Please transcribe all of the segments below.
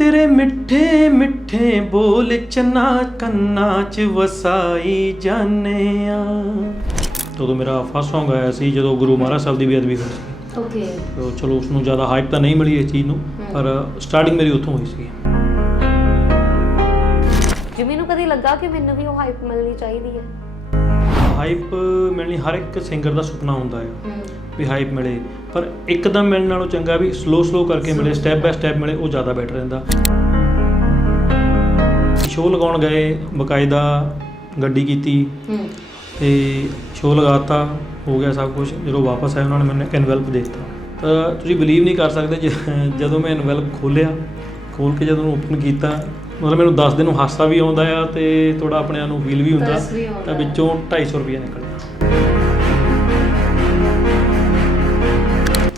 ਤੇਰੇ ਮਿੱਠੇ ਮਿੱਠੇ ਬੋਲ ਚਨਾ ਕੰਨਾਂ 'ਚ ਵਸਾਈ ਜਾਣੇ ਆ। ਉਦੋਂ ਮੇਰਾ ਫਸਟ Song ਆਇਆ ਸੀ ਜਦੋਂ ਗੁਰੂ ਮਹਾਰਾਜ ਸਾਹਿਬ ਦੀ ਬੇਅਦਬੀ ਹੋਈ ਸੀ। ਓਕੇ ਤੋ ਚਲੋ ਉਸ ਨੂੰ ਜ਼ਿਆਦਾ ਹਾਈਪ ਤਾਂ ਨਹੀਂ ਮਿਲੀ ਇਸ ਚੀਜ਼ ਨੂੰ ਪਰ ਸਟਾਰਟਿੰਗ ਮੇਰੀ ਉੱਥੋਂ ਹੋਈ ਸੀ। ਜਿਵੇਂ ਨੂੰ ਕਦੀ ਲੱਗਾ ਕਿ ਮੈਨੂੰ ਵੀ ਉਹ ਹਾਈਪ ਮਿਲਣੀ ਚਾਹੀਦੀ ਹੈ? ਹਾਈਪ ਮਿਲਣੀ ਹਰ ਇੱਕ ਸਿੰਗਰ ਦਾ ਸੁਪਨਾ ਹੁੰਦਾ ਹੈ ਵੀ ਹਾਈਪ ਮਿਲੇ। ਪਰ ਇੱਕਦਮ ਮਿਲਣ ਨਾਲੋਂ ਚੰਗਾ ਵੀ ਸਲੋ ਸਲੋ ਕਰਕੇ ਮਿਲੇ ਸਟੈਪ ਬਾਈ ਸਟੈਪ ਮਿਲੇ ਉਹ ਜ਼ਿਆਦਾ ਬੈਟਰ ਰਹਿੰਦਾ। ਸ਼ੋਅ ਲਗਾਉਣ ਗਏ ਬਕਾਇਦਾ ਗੱਡੀ ਕੀਤੀ। ਤੇ ਸ਼ੋਅ ਲਗਾਤਾ ਹੋ ਗਿਆ ਸਭ ਕੁਝ ਜਦੋਂ ਵਾਪਸ ਆਏ ਉਹਨਾਂ ਨੇ ਮੈਨੂੰ ਦੇ ਦਿੱਤਾ। ਤਾਂ ਤੁਸੀਂ ਬਲੀਵ ਨਹੀਂ ਕਰ ਸਕਦੇ ਜਦੋਂ ਮੈਂ ਐਨਵੈਲਪ ਖੋਲ੍ਹਿਆ ਖੋਲ ਕੇ ਜਦੋਂ ਓਪਨ ਕੀਤਾ ਮਤਲਬ ਮੈਨੂੰ 10 ਦਿਨ ਨੂੰ ਹਾਸਾ ਵੀ ਆਉਂਦਾ ਆ ਤੇ ਥੋੜਾ ਆਪਣੇ ਆਪ ਨੂੰ ਫੀਲ ਵੀ ਹੁੰਦਾ ਤਰਸ ਵੀ ਆਉਂਦਾ ਤਾਂ। ਵਿੱਚੋਂ 250 ਰੁਪਏ ਨਿਕਲਿਆ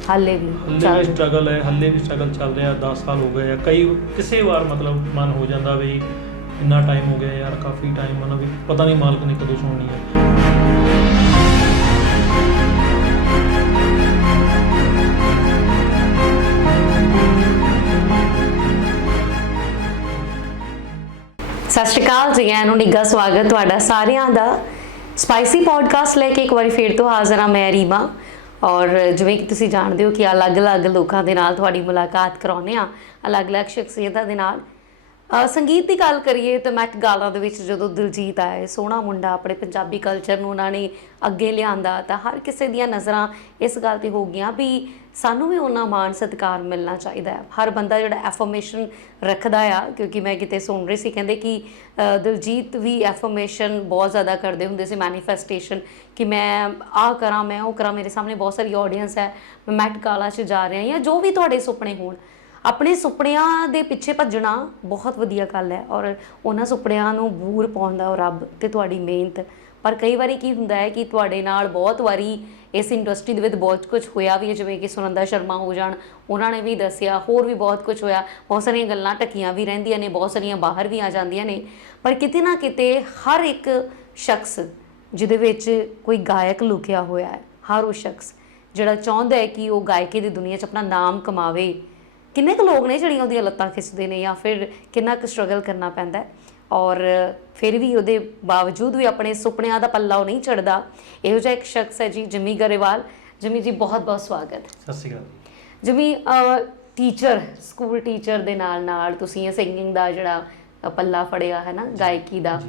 ਹਾਲੇ ਵੀ ਹੱਲੇ ਚੱਲ। ਵੀ ਸਟਰਗਲ ਹੈ ਹੱਲੇ ਵੀ ਸਟਰਗਲ ਚੱਲ ਰਿਹਾ 10 ਸਾਲ ਹੋ ਗਏ ਆ। ਕਈ ਕਿਸੇ ਵਾਰ ਮਤਲਬ ਮਨ ਹੋ ਜਾਂਦਾ ਵੀ ਇੰਨਾ ਟਾਈਮ ਹੋ ਗਿਆ ਯਾਰ ਕਾਫੀ ਟਾਈਮ ਮਤਲਬ ਵੀ ਪਤਾ ਨਹੀਂ ਮਾਲਕ ਨੇ ਕਦੋਂ ਸੁਣਨੀ ਹੈ ਅਕਾਲ ਜੀ ਆਇਆਂ ਨੂੰ ਨਿੱਘਾ ਸਵਾਗਤ ਤੁਹਾਡਾ ਸਾਰਿਆਂ ਦਾ। ਸਪਾਈਸੀ ਪੋਡਕਾਸਟ ਲੈ ਕੇ ਇੱਕ ਵਾਰੀ ਫੇਰ ਤੋਂ ਹਾਜ਼ਰ ਹਾਂ ਮੈਂ ਰੀਮਾ। ਔਰ ਜਿਵੇਂ ਕਿ ਤੁਸੀਂ ਜਾਣਦੇ ਹੋ ਕਿ ਅਲੱਗ-ਅਲੱਗ ਲੋਕਾਂ ਦੇ ਨਾਲ ਤੁਹਾਡੀ ਮੁਲਾਕਾਤ ਕਰਾਉਂਦੇ ਆ ਅਲੱਗ-ਅਲੱਗ ਸ਼ਖਸੀਅਤਾਂ ਦੇ ਨਾਲ। ਸੰਗੀਤ ਦੀ ਗੱਲ ਕਰੀਏ ਤਾਂ ਮੈਟ ਗਾਲਾ ਦੇ ਵਿੱਚ ਜਦੋਂ ਦਿਲਜੀਤ ਆਏ, ਸੋਹਣਾ ਮੁੰਡਾ ਆਪਣੇ ਪੰਜਾਬੀ ਕਲਚਰ ਨੂੰ ਉਹਨਾਂ ਨੇ ਅੱਗੇ ਲਿਆਂਦਾ, ਤਾਂ ਹਰ ਕਿਸੇ ਦੀਆਂ ਨਜ਼ਰਾਂ ਇਸ ਗੱਲ ਤੇ ਹੋ ਗਈਆਂ ਵੀ ਸਾਨੂੰ ਵੀ ਉਹਨਾਂ ਮਾਣ ਸਤਿਕਾਰ ਮਿਲਣਾ ਚਾਹੀਦਾ ਹੈ। ਹਰ ਬੰਦਾ ਜਿਹੜਾ ਐਫਰਮੇਸ਼ਨ ਰੱਖਦਾ ਆ, ਕਿਉਂਕਿ ਮੈਂ ਕਿਤੇ ਸੁਣ ਰਹੀ ਸੀ, ਕਹਿੰਦੇ ਕਿ ਦਿਲਜੀਤ ਵੀ ਐਫਰਮੇਸ਼ਨ ਬਹੁਤ ਜ਼ਿਆਦਾ ਕਰਦੇ ਹੁੰਦੇ ਸੀ ਮੈਨੀਫੈਸਟੇਸ਼ਨ ਕਿ ਮੈਂ ਆਹ ਕਰਾਂ, ਮੈਂ ਉਹ ਕਰਾਂ, ਮੇਰੇ ਸਾਹਮਣੇ ਬਹੁਤ ਸਾਰੀ ਆਡੀਅנס ਹੈ, ਮੈਂ ਮੈਟ ਗਾਲਾ 'ਚ ਜਾ ਰਿਹਾ ਜਾਂ ਜੋ ਵੀ ਤੁਹਾਡੇ ਸੁਪਨੇ ਹੋਣ ਆਪਣੇ ਸੁਪਨਿਆਂ ਦੇ ਪਿੱਛੇ ਭੱਜਣਾ ਬਹੁਤ ਵਧੀਆ ਗੱਲ ਹੈ ਔਰ ਉਹਨਾਂ ਸੁਪਨਿਆਂ ਨੂੰ ਬੂਰ ਪਾਉਂਦਾ ਉਹ ਰੱਬ ਤੇ ਤੁਹਾਡੀ ਮਿਹਨਤ। ਪਰ ਕਈ ਵਾਰੀ ਕੀ ਹੁੰਦਾ ਹੈ ਕਿ ਤੁਹਾਡੇ ਨਾਲ ਬਹੁਤ ਵਾਰੀ ਇਸ ਇੰਡਸਟਰੀ ਦੇ ਵਿੱਚ ਬਹੁਤ ਕੁਝ ਹੋਇਆ ਵੀ ਹੈ, ਜਿਵੇਂ ਕਿ ਸੁਨੰਦਾ ਸ਼ਰਮਾ ਹੋ ਜਾਣ, ਉਹਨਾਂ ਨੇ ਵੀ ਦੱਸਿਆ, ਹੋਰ ਵੀ ਬਹੁਤ ਕੁਝ ਹੋਇਆ, ਬਹੁਤ ਸਾਰੀਆਂ ਗੱਲਾਂ ਟਕੀਆਂ ਵੀ ਰਹਿੰਦੀਆਂ ਨੇ, ਬਹੁਤ ਸਾਰੀਆਂ ਬਾਹਰ ਵੀ ਆ ਜਾਂਦੀਆਂ ਨੇ। ਪਰ ਕਿਤੇ ਨਾ ਕਿਤੇ ਹਰ ਇੱਕ ਸ਼ਖਸ ਜਿਹਦੇ ਵਿੱਚ ਕੋਈ ਗਾਇਕ ਲੁਕਿਆ ਹੋਇਆ ਹੈ, ਹਰ ਉਹ ਸ਼ਖਸ ਜਿਹੜਾ ਚਾਹੁੰਦਾ ਹੈ ਕਿ ਉਹ ਗਾਇਕੀ ਦੀ ਦੁਨੀਆ 'ਚ ਆਪਣਾ ਨਾਮ ਕਮਾਵੇ ਕਿੰਨੇ ਕੁ ਲੋਕ ਨੇ ਜਿਹੜੀਆਂ ਉਹਦੀਆਂ ਲੱਤਾਂ ਖਿੱਚਦੇ ਨੇ ਜਾਂ ਫਿਰ ਕਿੰਨਾ ਕੁ ਸਟਰਗਲ ਕਰਨਾ ਪੈਂਦਾ ਔਰ ਫਿਰ ਵੀ ਉਹਦੇ ਬਾਵਜੂਦ ਵੀ ਆਪਣੇ ਸੁਪਨਿਆਂ ਦਾ ਪੱਲਾ ਉਹ ਨਹੀਂ ਚੜਦਾ ਇਹੋ ਜਿਹਾ ਇੱਕ ਸ਼ਖਸ ਹੈ ਜੀ ਜਿਮੀ ਗਰੇਵਾਲ। ਜਿਮੀ ਜੀ ਬਹੁਤ ਬਹੁਤ ਸਵਾਗਤ। ਸਤਿ ਸ਼੍ਰੀ ਅਕਾਲ ਜਿਮੀ ਟੀਚਰ ਸਕੂਲ ਟੀਚਰ ਦੇ ਨਾਲ ਨਾਲ ਤੁਸੀਂ ਇਹ ਸਿੰਗਿੰਗ ਦਾ ਜਿਹੜਾ ਪੱਲਾ ਫੜਿਆ ਹੈ ਨਾ ਗਾਇਕੀ ਦਾ।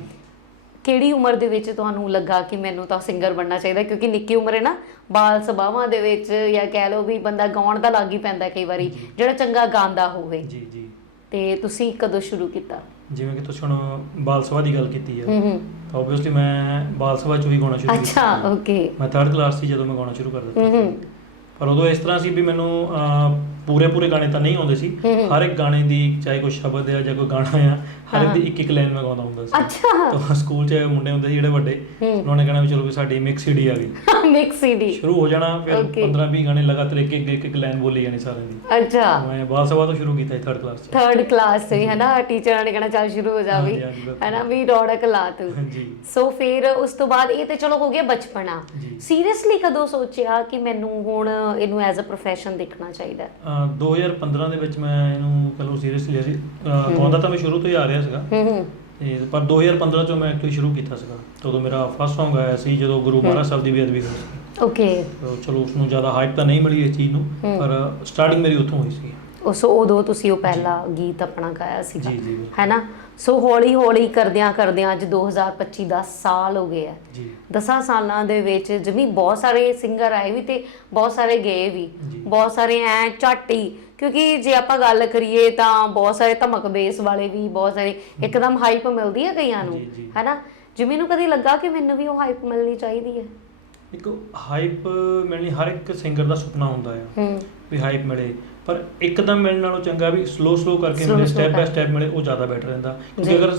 ਕਿਹੜੀ ਉਮਰ ਦੇ ਵਿੱਚ ਤੁਹਾਨੂੰ ਲੱਗਾ ਕਿ ਮੈਨੂੰ ਤਾਂ ਸਿੰਗਰ ਬਣਨਾ ਚਾਹੀਦਾ? ਕਿਉਂਕਿ ਨਿੱਕੀ ਉਮਰ ਹੈ ਨਾ ਬਾਲ ਸਭਾਵਾਂ ਦੇ ਵਿੱਚ ਜਾਂ ਕਹਿ ਲਓ ਵੀ ਬੰਦਾ ਗਾਉਣ ਦਾ ਲੱਗ ਹੀ ਪੈਂਦਾ ਕਈ ਵਾਰੀ ਜਿਹੜਾ ਚੰਗਾ ਗਾਉਂਦਾ ਹੋਵੇ। ਜੀ ਜੀ। ਤੇ ਤੁਸੀਂ ਕਦੋਂ ਸ਼ੁਰੂ ਕੀਤਾ? ਜਿਵੇਂ ਕਿ ਤੁਸੀਂ ਹੁਣ ਬਾਲ ਸਭਾ ਦੀ ਗੱਲ ਕੀਤੀ ਹੈ ਹੂੰ। ਤਾਂ ਆਬਵੀਅਸਲੀ ਮੈਂ ਬਾਲ ਸਭਾ ਚ ਹੀ ਗਾਉਣਾ ਸ਼ੁਰੂ ਕੀਤਾ ਅੱਛਾ। ਓਕੇ ਮੈਂ 3rd ਕਲਾਸ ਸੀ ਜਦੋਂ ਮੈਂ ਗਾਉਣਾ ਸ਼ੁਰੂ ਕਰ ਦਿੱਤਾ ਪਰ ਉਦੋਂ ਇਸ ਤਰ੍ਹਾਂ ਸੀ ਵੀ ਮੈਨੂੰ ਪੂਰੇ ਪੂਰੇ ਗਾਣੇ ਤਾਂ ਨਹੀਂ ਆਉਂਦੇ ਸੀ। ਹਰ ਇੱਕ ਗਾਣੇ ਦੀ ਚਾਹੇ ਕੋਈ ਸ਼ਬਦ ਹੈ ਜਾਂ ਕੋਈ ਗਾਣਾ ਆ ਹਰ ਇੱਕ ਦੀ ਇੱਕ ਇੱਕ ਲਾਈਨ ਮੈਂ ਗਾਉਂਦਾ ਹੁੰਦਾ ਸੀ। ਅੱਛਾ। ਤਾਂ ਸਕੂਲ 'ਚ ਮੁੰਡੇ ਹੁੰਦੇ ਸੀ ਜਿਹੜੇ ਵੱਡੇ ਉਹਨਾਂ ਨੇ ਕਹਿਣਾ ਵੀ ਚਲੋ ਵੀ ਸਾਡੀ ਮਿਕਸ ਸੀਡੀ ਆ ਗਈ। ਮਿਕਸ ਸੀਡੀ ਸ਼ੁਰੂ ਹੋ ਜਾਣਾ ਫਿਰ Okay. 15 20 ਗਾਣੇ ਲਗਾਤਾਰ ਇੱਕ ਇੱਕ ਇੱਕ ਇੱਕ ਲਾਈਨ ਬੋਲੀ ਜਾਣੀ ਸਾਰਿਆਂ ਦੀ। ਅੱਛਾ। ਮੈਂ ਬਾਲ ਸਭਾ ਤੋਂ ਸ਼ੁਰੂ ਕੀਤਾ 3rd ਕਲਾਸ 'ਚ। ਥਰਡ ਕਲਾਸ ਤੋਂ ਹੀ ਨਾ ਟੀਚਰਾਂ ਨੇ ਕਹਿਣਾ ਚੱਲ ਸ਼ੁਰੂ ਹੋ ਜਾ ਵੀ। ਹੈ ਨਾ ਵੀ ਰੌਣਕ ਲਾ ਤੂੰ। ਜੀ ਸੋ ਫਿਰ ਉਸ ਤੋਂ ਬਾਅਦ ਇਹ ਤੇ ਚਲੋ ਹੋ ਗਿਆ ਬਚਪਨਾ। ਸੀਰੀਅਸਲੀ ਕਦੋਂ ਸੋਚਿਆ ਕਿ ਮੈਨੂੰ ਹੁਣ ਇਹਨੂੰ ਐਜ਼ ਅ ਪ੍ਰੋਫੈਸ਼ਨ ਦੇਖਣਾ ਚਾਹੀਦਾ? 2015 ਦੇ ਵਿੱਚ ਮੈਂ ਇਹਨੂੰ ਕਹਲੋ ਸੀਰੀਅਸਲੀ ਲਿਆ ਸੀ। ਗਾਉਂਦਾ ਤਾਂ ਮੈਂ ਸ਼ੁਰੂ ਤੋਂ ਹੀ ਆ ਰਿਹਾ ਸੀਗਾ। ਹੂੰ ਹੂੰ। ਤੇ ਪਰ 2015 ਚੋਂ ਮੈਂ ਐਕਚੁਅਲੀ ਸ਼ੁਰੂ ਕੀਤਾ ਸੀਗਾ। ਤੇ ਉਦੋਂ ਮੇਰਾ ਫਸਟ Song ਆਇਆ ਸੀ ਜਦੋਂ ਗੁਰੂ ਮਹਾਰਾਜ ਸਾਹਿਬ ਦੀ ਬੇਅਦਬੀ ਹੋਈ ਸੀ। ਓਕੇ ਚਲੋ ਉਸ ਨੂੰ ਜ਼ਿਆਦਾ ਹਾਈਪ ਤਾਂ ਨਹੀਂ ਮਿਲੀ ਇਸ ਚੀਜ਼ ਨੂੰ। ਪਰ ਸਟਾਰਟਿੰਗ ਮੇਰੀ ਉੱਥੋਂ ਹੋਈ ਸੀ। ਉਸ ਉਦੋਂ ਤੁਸੀਂ ਉਹ ਪਹਿਲਾ ਗੀਤ ਆਪਣਾ ਗਾਇਆ ਸੀਗਾ। ਜੀ, ਜੀ, ਬਿਲਕੁਲ। ਹੈ ਨਾ ਸੋ ਹੌਲੀ ਹੌਲੀ ਕਰਦਿਆਂ ਕਰਦਿਆਂ ਅੱਜ 2025 ਦਾ ਸਾਲ ਹੋ ਗਿਆ ਜੀ। ਦਸਾਂ ਸਾਲਾਂ ਦੇ ਵਿੱਚ ਜਿਵੇਂ ਬਹੁਤ ਸਾਰੇ ਸਿੰਗਰ ਆਏ ਵੀ ਤੇ ਬਹੁਤ ਸਾਰੇ ਗਏ ਵੀ। ਜੀ। ਬਹੁਤ ਸਾਰੇ ਐ ਝਾਟੀ ਕਿਉਂਕਿ ਜੇ ਆਪਾਂ ਗੱਲ ਕਰੀਏ ਤਾਂ ਬਹੁਤ ਸਾਰੇ ਧਮਕ ਬੇਸ ਵਾਲੇ ਵੀ ਬਹੁਤ ਸਾਰੇ ਇੱਕਦਮ ਹਾਈਪ ਮਿਲਦੀ ਹੈ ਕਈਆਂ ਨੂੰ ਜੀ, ਜੀ। ਹੈਨਾ? ਜਿਵੇਂ ਨੂੰ ਕਦੀ ਲੱਗਾ ਕਿ ਮੈਨੂੰ ਵੀ ਉਹ ਹਾਈਪ ਮਿਲਣੀ ਚਾਹੀਦੀ ਹੈ ਇੱਕ ਹਾਈਪ ਮਿਲਣੀ ਹਰ ਇੱਕ ਸਿੰਗਰ ਦਾ ਸੁਪਨਾ ਹੁੰਦਾ ਆ ਹੂੰ। ਵੀ ਹਾਈਪ ਮਿਲੇ। ਪਰ ਇੱਕਦਮ ਮਿਲਣ ਨਾਲੋਂ ਚੰਗਾ ਵੀ ਸਲੋ ਸਲੋ ਕਰਕੇ ਮਿਲੇ ਸਟੈਪ ਬਾਈ। ਸਟੈਪ ਮਿਲੇ ਉਹ ਜ਼ਿਆਦਾ ਬੈਟਰ ਰਹਿੰਦਾ ਜੀ। ਕਿਉਂਕਿ ਅਗਰ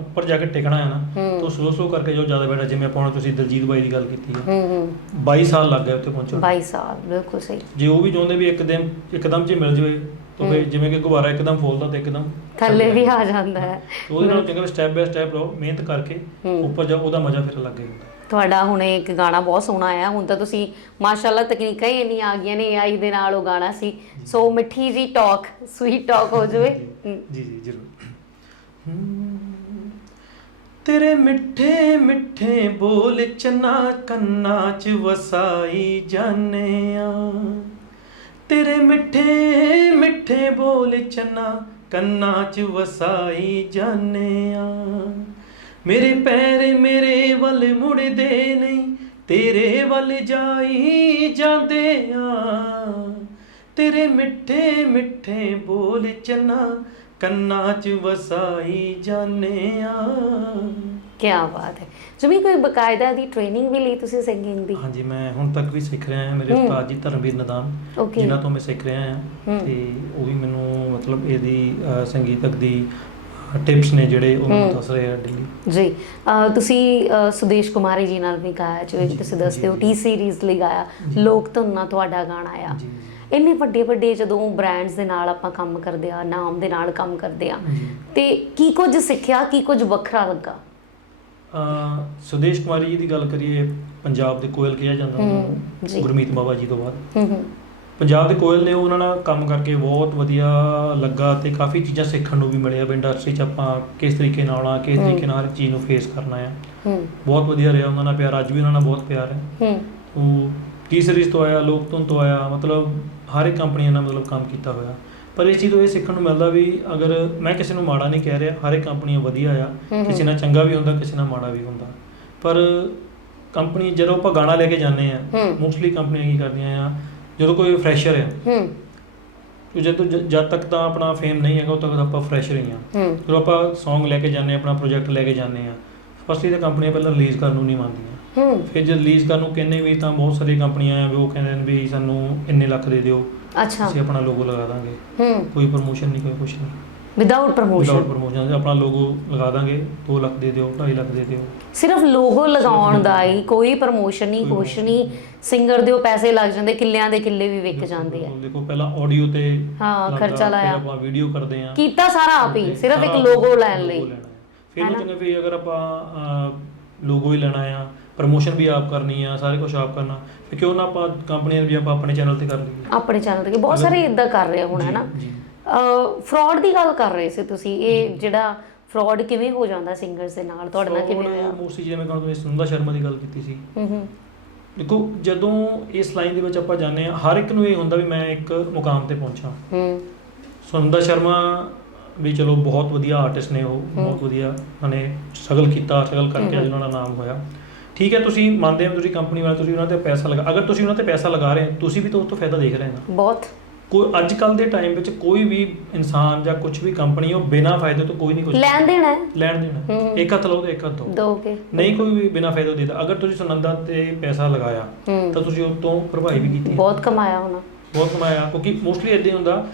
ਉੱਪਰ ਜਾ ਕੇ ਟਿਕਣਾ ਹੈ ਨਾ। ਤਾਂ ਸਲੋ ਸਲੋ ਕਰਕੇ ਜੋ ਜ਼ਿਆਦਾ ਬੈਟਰ ਜਿਵੇਂ ਆਪਾਂ ਹੁਣ ਤੁਸੀਂ ਦਲਜੀਤ ਬਾਈ ਦੀ ਗੱਲ ਕੀਤੀ ਹੈ ਹੂੰ ਹੂੰ 22 ਸਾਲ ਲੱਗ ਗਏ ਉੱਥੇ ਪਹੁੰਚਣ 22 ਸਾਲ ਬਿਲਕੁਲ ਸਹੀ ਜੇ ਉਹ ਵੀ ਚਾਹੁੰਦੇ ਵੀ ਇੱਕਦਮ ਇੱਕਦਮ ਚ ਮਿਲ ਜਾਵੇ ਤਾਂ ਫਿਰ। ਜਿਵੇਂ ਕਿ ਗੁਬਾਰਾ ਇੱਕਦਮ ਫੁੱਲਦਾ ਤੇ ਇੱਕਦਮ ਥੱਲੇ ਵੀ ਆ ਜਾਂਦਾ ਹੈ ਉਹਦੇ ਨਾਲ ਚੰਗਾ ਸਟੈਪ ਬਾਈ ਸਟੈਪ ਰਹੋ ਮਿਹਨਤ ਕਰਕੇ। ਉੱਪਰ ਜਾਓ ਉਹਦਾ ਮਜ਼ਾ ਫਿਰ ਅਲੱਗ ਹੀ ਹੁੰਦਾ ਤੁਹਾਡਾ ਹੁਣ ਇੱਕ ਗਾਣਾ ਬਹੁਤ ਸੋਹਣਾ ਆਇਆ। ਹੁਣ ਤਾਂ ਤੁਸੀਂ ਮਾਸ਼ਾਅੱਲਾ ਤਕਨੀਕਾਂ ਹੀ ਇੰਨੀਆਂ ਆ ਗਈਆਂ ਨੇ AI ਦੇ ਨਾਲ ਉਹ ਗਾਣਾ ਸੀ। ਸੋ ਮਿੱਠੀ ਜੀ ਟਾਕ ਸਵੀਟ ਟਾਕ ਹੋ ਜਾਵੇ। ਜੀ ਜੀ ਜ਼ਰੂਰ। ਤੇਰੇ ਮਿੱਠੇ ਮਿੱਠੇ ਬੋਲ ਚਨਾ ਕੰਨਾਂ 'ਚ ਵਸਾਈ ਜਾਣਿਆ ਤੇਰੇ ਮਿੱਠੇ ਮਿੱਠੇ ਬੋਲ ਚਨਾ ਕੰਨਾਂ 'ਚ ਵਸਾਈ ਜਾਣਿਆ ਮੇਰੇ ਪੈਰ ਮੇਰੇ ਵੱਲ ਮੁੜਦੇ ਨਹੀਂ ਤੇਰੇ ਵੱਲ ਜਾਈ ਜਾਂਦੇ ਆ ਤੇਰੇ ਮਿੱਠੇ ਮਿੱਠੇ ਬੋਲ ਚਨਾ ਕੰਨਾਂ 'ਚ ਵਸਾਈ ਜਾਣੇ ਆ ਕੀ ਬਾਤ ਹੈ ਜਿਵੇਂ ਕੋਈ ਬਕਾਇਦਾ ਦੀ ਟ੍ਰੇਨਿੰਗ ਵੀ ਲਈ ਤੁਸੀਂ ਸਿੰਗਿੰਗ ਦੀ ਹਾਂਜੀ ਮੈਂ ਹੁਣ ਤੱਕ ਵੀ ਸਿੱਖ ਰਿਹਾ ਹਾਂ ਮੇਰੇ। ਉਸਤਾਦ ਜੀ ਧਰਮਵੀਰ ਨਦਾਨ. ਜਿਨ੍ਹਾਂ ਤੋਂ ਮੈਂ ਸਿੱਖ ਰਿਹਾ ਹਾਂ। ਤੇ ਉਹ ਵੀ ਮੈਨੂੰ ਮਤਲਬ ਇਹਦੀ ਸੰਗੀਤਕ ਦੀ ਟਿਪਸ ਨੇ ਜਿਹੜੇ ਉਹ ਮੈਨੂੰ। ਦੱਸ ਰਹੇ ਆ ਡੇਲੀ ਜੀ ਤੁਸੀਂ ਸੁਦੇਸ਼ ਕੁਮਾਰੀ ਜੀ ਨਾਲ ਵੀ ਗਾਇਆ ਜਿਵੇਂ ਤੁਸੀਂ ਦੱਸਦੇ ਹੋ ਟੀ। ਸੀਰੀਜ਼ ਲਈ ਗਾਇਆ। ਲੋਕ ਧੁੰਨਾ ਤੁਹਾਡਾ ਗਾਣਾ ਆ ਇੰਨੇ ਵੱਡੇ ਵੱਡੇ ਜਦੋਂ ਬ੍ਰਾਂਡਸ ਦੇ ਨਾਲ ਆਪਾਂ ਕੰਮ ਕਰਦੇ ਆ ਨਾਮ ਦੇ ਨਾਲ ਕੰਮ ਕਰਦੇ ਆ ਤੇ ਕੀ ਕੁਝ ਸਿੱਖਿਆ ਕੀ ਕੁਝ ਵੱਖਰਾ ਲੱਗਾ ਸੁਦੇਸ਼ ਕੁਮਾਰੀ ਜੀ ਦੀ ਗੱਲ ਕਰੀਏ ਪੰਜਾਬ ਦੇ ਕੋਇਲ ਕਿਹਾ ਜਾਂਦਾ ਉਹਨਾਂ। ਨੂੰ ਗੁਰਮੀਤ ਬਾਬਾ ਜੀ ਤੋਂ ਬਾਅਦ ਹੂੰ ਹੂੰ ਪੰਜਾਬ ਦੇ ਕੋਇਲ ਨੇ ਉਹਨਾਂ ਨਾਲ ਕੰਮ ਕਰਕੇ ਬਹੁਤ ਵਧੀਆ ਲੱਗਾ ਤੇ ਕਾਫੀ ਚੀਜ਼ਾਂ ਸਿੱਖਣ ਨੂੰ ਵੀ ਮਿਲਿਆ ਵੀ ਇੰਡਸਟਰੀ 'ਚ ਆਪਾਂ ਕਿਸ ਤਰੀਕੇ ਨਾਲ ਆਉਣਾ ਕਿਸ। ਤਰੀਕੇ ਨਾਲ ਹਰ ਚੀਜ਼ ਨੂੰ ਫੇਸ ਕਰਨਾ ਆ। ਹੂੰ। ਬਹੁਤ ਵਧੀਆ ਰਿਹਾ ਉਹਨਾਂ ਨਾਲ ਪਿਆਰ ਅੱਜ ਵੀ ਉਹਨਾਂ ਨਾਲ ਬਹੁਤ ਪਿਆਰ ਹੈ। ਹੂੰ। ਉਹ ਟੀ ਸੀਰੀਜ਼ ਤੋਂ ਆਇਆ ਲੋਕਤਨ ਤੋਂ ਆਇਆ ਮਤਲਬ ਹਰ ਇੱਕ ਕੰਪਨੀ ਨਾਲ ਮਤਲਬ ਕੰਮ ਕੀਤਾ ਹੋਇਆ। ਪਰ ਇਸ ਚੀਜ਼ ਤੋਂ ਇਹ ਸਿੱਖਣ ਨੂੰ ਮਿਲਦਾ ਵੀ ਅਗਰ ਮੈਂ ਕਿਸੇ ਨੂੰ ਮਾੜਾ ਨਹੀਂ ਕਹਿ ਰਿਹਾ ਹਰ ਇੱਕ ਕੰਪਨੀ ਵਧੀਆ ਆ। ਕਿਸੇ ਨਾਲ ਚੰਗਾ ਵੀ ਹੁੰਦਾ ਕਿਸੇ ਨਾਲ ਮਾੜਾ ਵੀ ਹੁੰਦਾ। ਪਰ ਕੰਪਨੀ ਜਦੋਂ ਆਪਾਂ ਗਾਣਾ ਲੈ ਕੇ ਜਾਂਦੇ ਆ। ਮੋਸਟਲੀ ਕੰਪਨੀਆਂ ਕੀ ਕਰਦੀਆਂ ਆ ਜਦੋਂ ਕੋਈ ਫਰੈਸ਼ਰ ਆ। ਹੂੰ। ਜਦੋਂ ਜਦ ਤੱਕ ਤਾਂ ਆਪਣਾ ਫੇਮ ਨਹੀਂ ਹੈਗਾ ਉਦੋਂ ਤੱਕ ਆਪਾਂ ਫਰੈਸ਼ਰ ਹੀ ਆ। ਹੂੰ। ਜਦੋਂ ਆਪਾਂ Song ਲੈ ਕੇ ਜਾਂਦੇ ਆਪਣਾ ਪ੍ਰੋਜੈਕਟ ਲੈ ਕੇ ਜਾਂਦੇ ਆ ਫਸਟਲੀ ਤਾਂ ਕੰਪਨੀਆਂ ਪਹਿਲਾਂ ਰਿਲੀਜ਼ ਕਰਨ ਨੂੰ ਨਹੀਂ ਮੰਨਦੀਆਂ। ਹੂੰ। ਫਿਰ ਜੇ ਰਿਲੀਜ਼ ਕਰਨ ਨੂੰ ਕਹਿੰਦੇ ਵੀ ਤਾਂ ਬਹੁਤ ਸਾਰੀਆਂ ਕੰਪਨੀਆਂ ਆ ਵੀ ਉਹ ਕਹਿੰਦੇ ਨੇ ਵੀ ਸਾਨੂੰ ਇੰਨੇ ਲੱਖ ਦੇ ਦਿਓ। ਅੱਛਾ। ਅਸੀਂ ਆਪਣਾ ਲੋਗੋ ਲਗਾ ਦਾਂਗੇ। ਹੂੰ। ਕੋਈ ਪ੍ਰੋਮੋਸ਼ਨ ਨਹੀਂ ਕੋਈ ਕੁਛ ਨਹੀਂ। ਵਿਦਆਊਟ ਵਿਦਆਊਟ ਪ੍ਰਮੋਸ਼ਨ ਪ੍ਰੋਮੋਸ਼ਨ ਆਪਣਾ ਲੋਗੋ ਲਗਾ ਦਾਂਗੇ 2 ਲੱਖ ਦੇ ਦਿਓ 2.5 ਲੱਖ ਦੇ ਦਿਓ। ਸਿਰਫ ਲੋਗੋ ਲਗਾਉਣ ਦਾ ਹੀ ਕੋਈ ਪ੍ਰਮੋਸ਼ਨ ਨਹੀਂ ਕੁਛ ਨਹੀਂ। ਸਿੰਗਰ ਦੇ ਉਹ ਪੈਸੇ ਲੱਗ ਜਾਂਦੇ ਕਿੱਲਿਆਂ ਦੇ ਕਿੱਲੇ ਵੀ ਵਿਕ ਜਾਂਦੇ ਆ। ਦੇਖੋ ਪਹਿਲਾਂ ਆਡੀਓ ਤੇ ਹਾਂ, ਲੱਗਾ, ਖਰਚਾ ਫਿਰ ਲਾਇਆ। ਆਪਾਂ ਵੀਡੀਓ ਕਰਦੇ ਆ ਕੀਤਾ ਸਾਰਾ ਆਪ ਹੀ ਸਿਰਫ ਇੱਕ ਲੋਗੋ ਲੈਣ ਲਈ। ਫਿਰ ਉਹ? ਕਹਿੰਦੇ ਵੀ ਅਗਰ ਆਪਾਂ ਲੋਗੋ ਹੀ ਲੈਣਾ ਆ ਪ੍ਰੋਮੋਸ਼ਨ ਵੀ ਆਪ ਕਰਨੀ ਆ ਸਾਰੇ ਕੁਝ ਆਪ ਕਰਨਾ ਫਿਰ ਕਿਉਂ ਨਾ ਆਪਾਂ ਕੰਪਨੀਆਂ ਵੀ ਆਪਾਂ ਆਪਣੇ ਚੈਨਲ ਤੇ ਕਰ ਲਈਏ। ਆਪਣੇ ਚੈਨਲ ਤੇ ਬਹੁਤ ਸਾਰੇ ਇਦਾਂ ਕਰ ਰਹੇ ਹੁਣ ਹੈ ਨਾ ਜੀ, ਜੀ। ਫਰਾਡ ਦੀ ਗੱਲ ਕਰ ਰਹੇ ਸੀ ਤੁਸੀਂ। ਇਹ ਜਿਹੜਾ ਫਰਾਡ ਕਿਵੇਂ ਹੋ ਜਾਂਦਾ ਸਿੰਗਰਸ ਦੇ ਨਾਲ? ਤੁਹਾਡੇ ਨਾਲ ਕਿਵੇਂ ਹੋਇਆ? ਮੋਸਟਲੀ ਜਿਵੇਂ ਮੈਂ ਕਹਿੰਦਾ ਤੁਸੀਂ ਸੁਨੰਦਾ ਸ਼ਰਮਾ ਦੀ ਗੱਲ ਕੀਤੀ ਸੀ। ਹੂੰ ਹੂੰ। ਦੇਖੋ ਜਦੋਂ ਇਸ ਲਾਈਨ ਦੇ ਵਿੱਚ ਆਪਾਂ ਜਾਂਦੇ ਆ ਹਰ ਇੱਕ ਨੂੰ ਇਹ ਹੁੰਦਾ ਵੀ ਮੈਂ ਇੱਕ ਮੁਕਾਮ ਤੇ ਪਹੁੰਚਾਂ। ਹੂੰ। ਸੁਨੰਦਾ ਸ਼ਰਮਾ ਵੀ ਚਲੋ ਬਹੁਤ ਵਧੀਆ ਆਰਟਿਸਟ ਨੇ ਉਹ ਬਹੁਤ ਵਧੀਆ ਉਹਨਾਂ ਨੇ ਸਟਰਗਲ ਕੀਤਾ ਸਟਰਗਲ ਕਰਕੇ ਅੱਜ ਉਹਨਾਂ ਦਾ ਨਾਮ ਹੋਇਆ। ਠੀਕ ਹੈ ਤੁਸੀਂ ਮੰਨਦੇ ਹੋ ਤੁਸੀਂ ਕੰਪਨੀ ਵਾਲੇ ਤੁਸੀਂ ਉਹਨਾਂ ਤੇ ਪੈਸਾ ਲਗਾ ਅਗਰ ਤੁਸੀਂ ਉਹਨਾਂ ਤੇ ਪੈਸਾ ਲਗਾ ਰਹੇ ਹੋ ਤੁਸੀਂ ਵੀ ਤਾਂ ਉਸ ਤੋਂ ਫਾਇਦਾ ਦੇਖ ਰਹੇ ਹੋ ਬਹੁਤ। ਕੋਈ ਅੱਜ ਕੱਲ ਦੇ ਟਾਈਮ ਵਿੱਚ ਕੋਈ ਵੀ ਇਨਸਾਨ ਜਾਂ ਕੁਝ ਵੀ ਕੰਪਨੀ ਉਹ ਬਿਨਾਂ ਫਾਇਦੇ ਤੋਂ ਕੋਈ ਨਹੀਂ ਕੁਝ ਲੈਣ ਦੇਣਾ ਹੈ। ਲੈਣ ਦੇਣਾ ਹੂੰ। ਇੱਕ ਹੱਥ ਲਓ ਤੇ ਇੱਕ ਹੱਥ ਦੋ ਦੋਗੇ। ਨਹੀਂ ਕੋਈ ਵੀ ਬਿਨਾਂ ਫਾਇਦੇ ਤੋਂ ਦੇਦਾ। ਅਗਰ ਤੁਸੀਂ ਸੁਨੰਦਾ ਤੇ ਪੈਸਾ ਲਗਾਇਆ ਹੂੰ। ਤਾਂ ਤੁਸੀਂ ਉਹ ਤੋਂ ਪ੍ਰਭਾਵੀ ਵੀ ਕੀਤੀ ਹੈ। ਬਹੁਤ ਕਮਾਇਆ ਹੋਣਾ। ਬਹੁਤ ਕਮਾਇਆ ਕਿਉਂਕਿ ਮੋਸਟਲੀ ਇਦਾਂ ਹੁੰਦਾ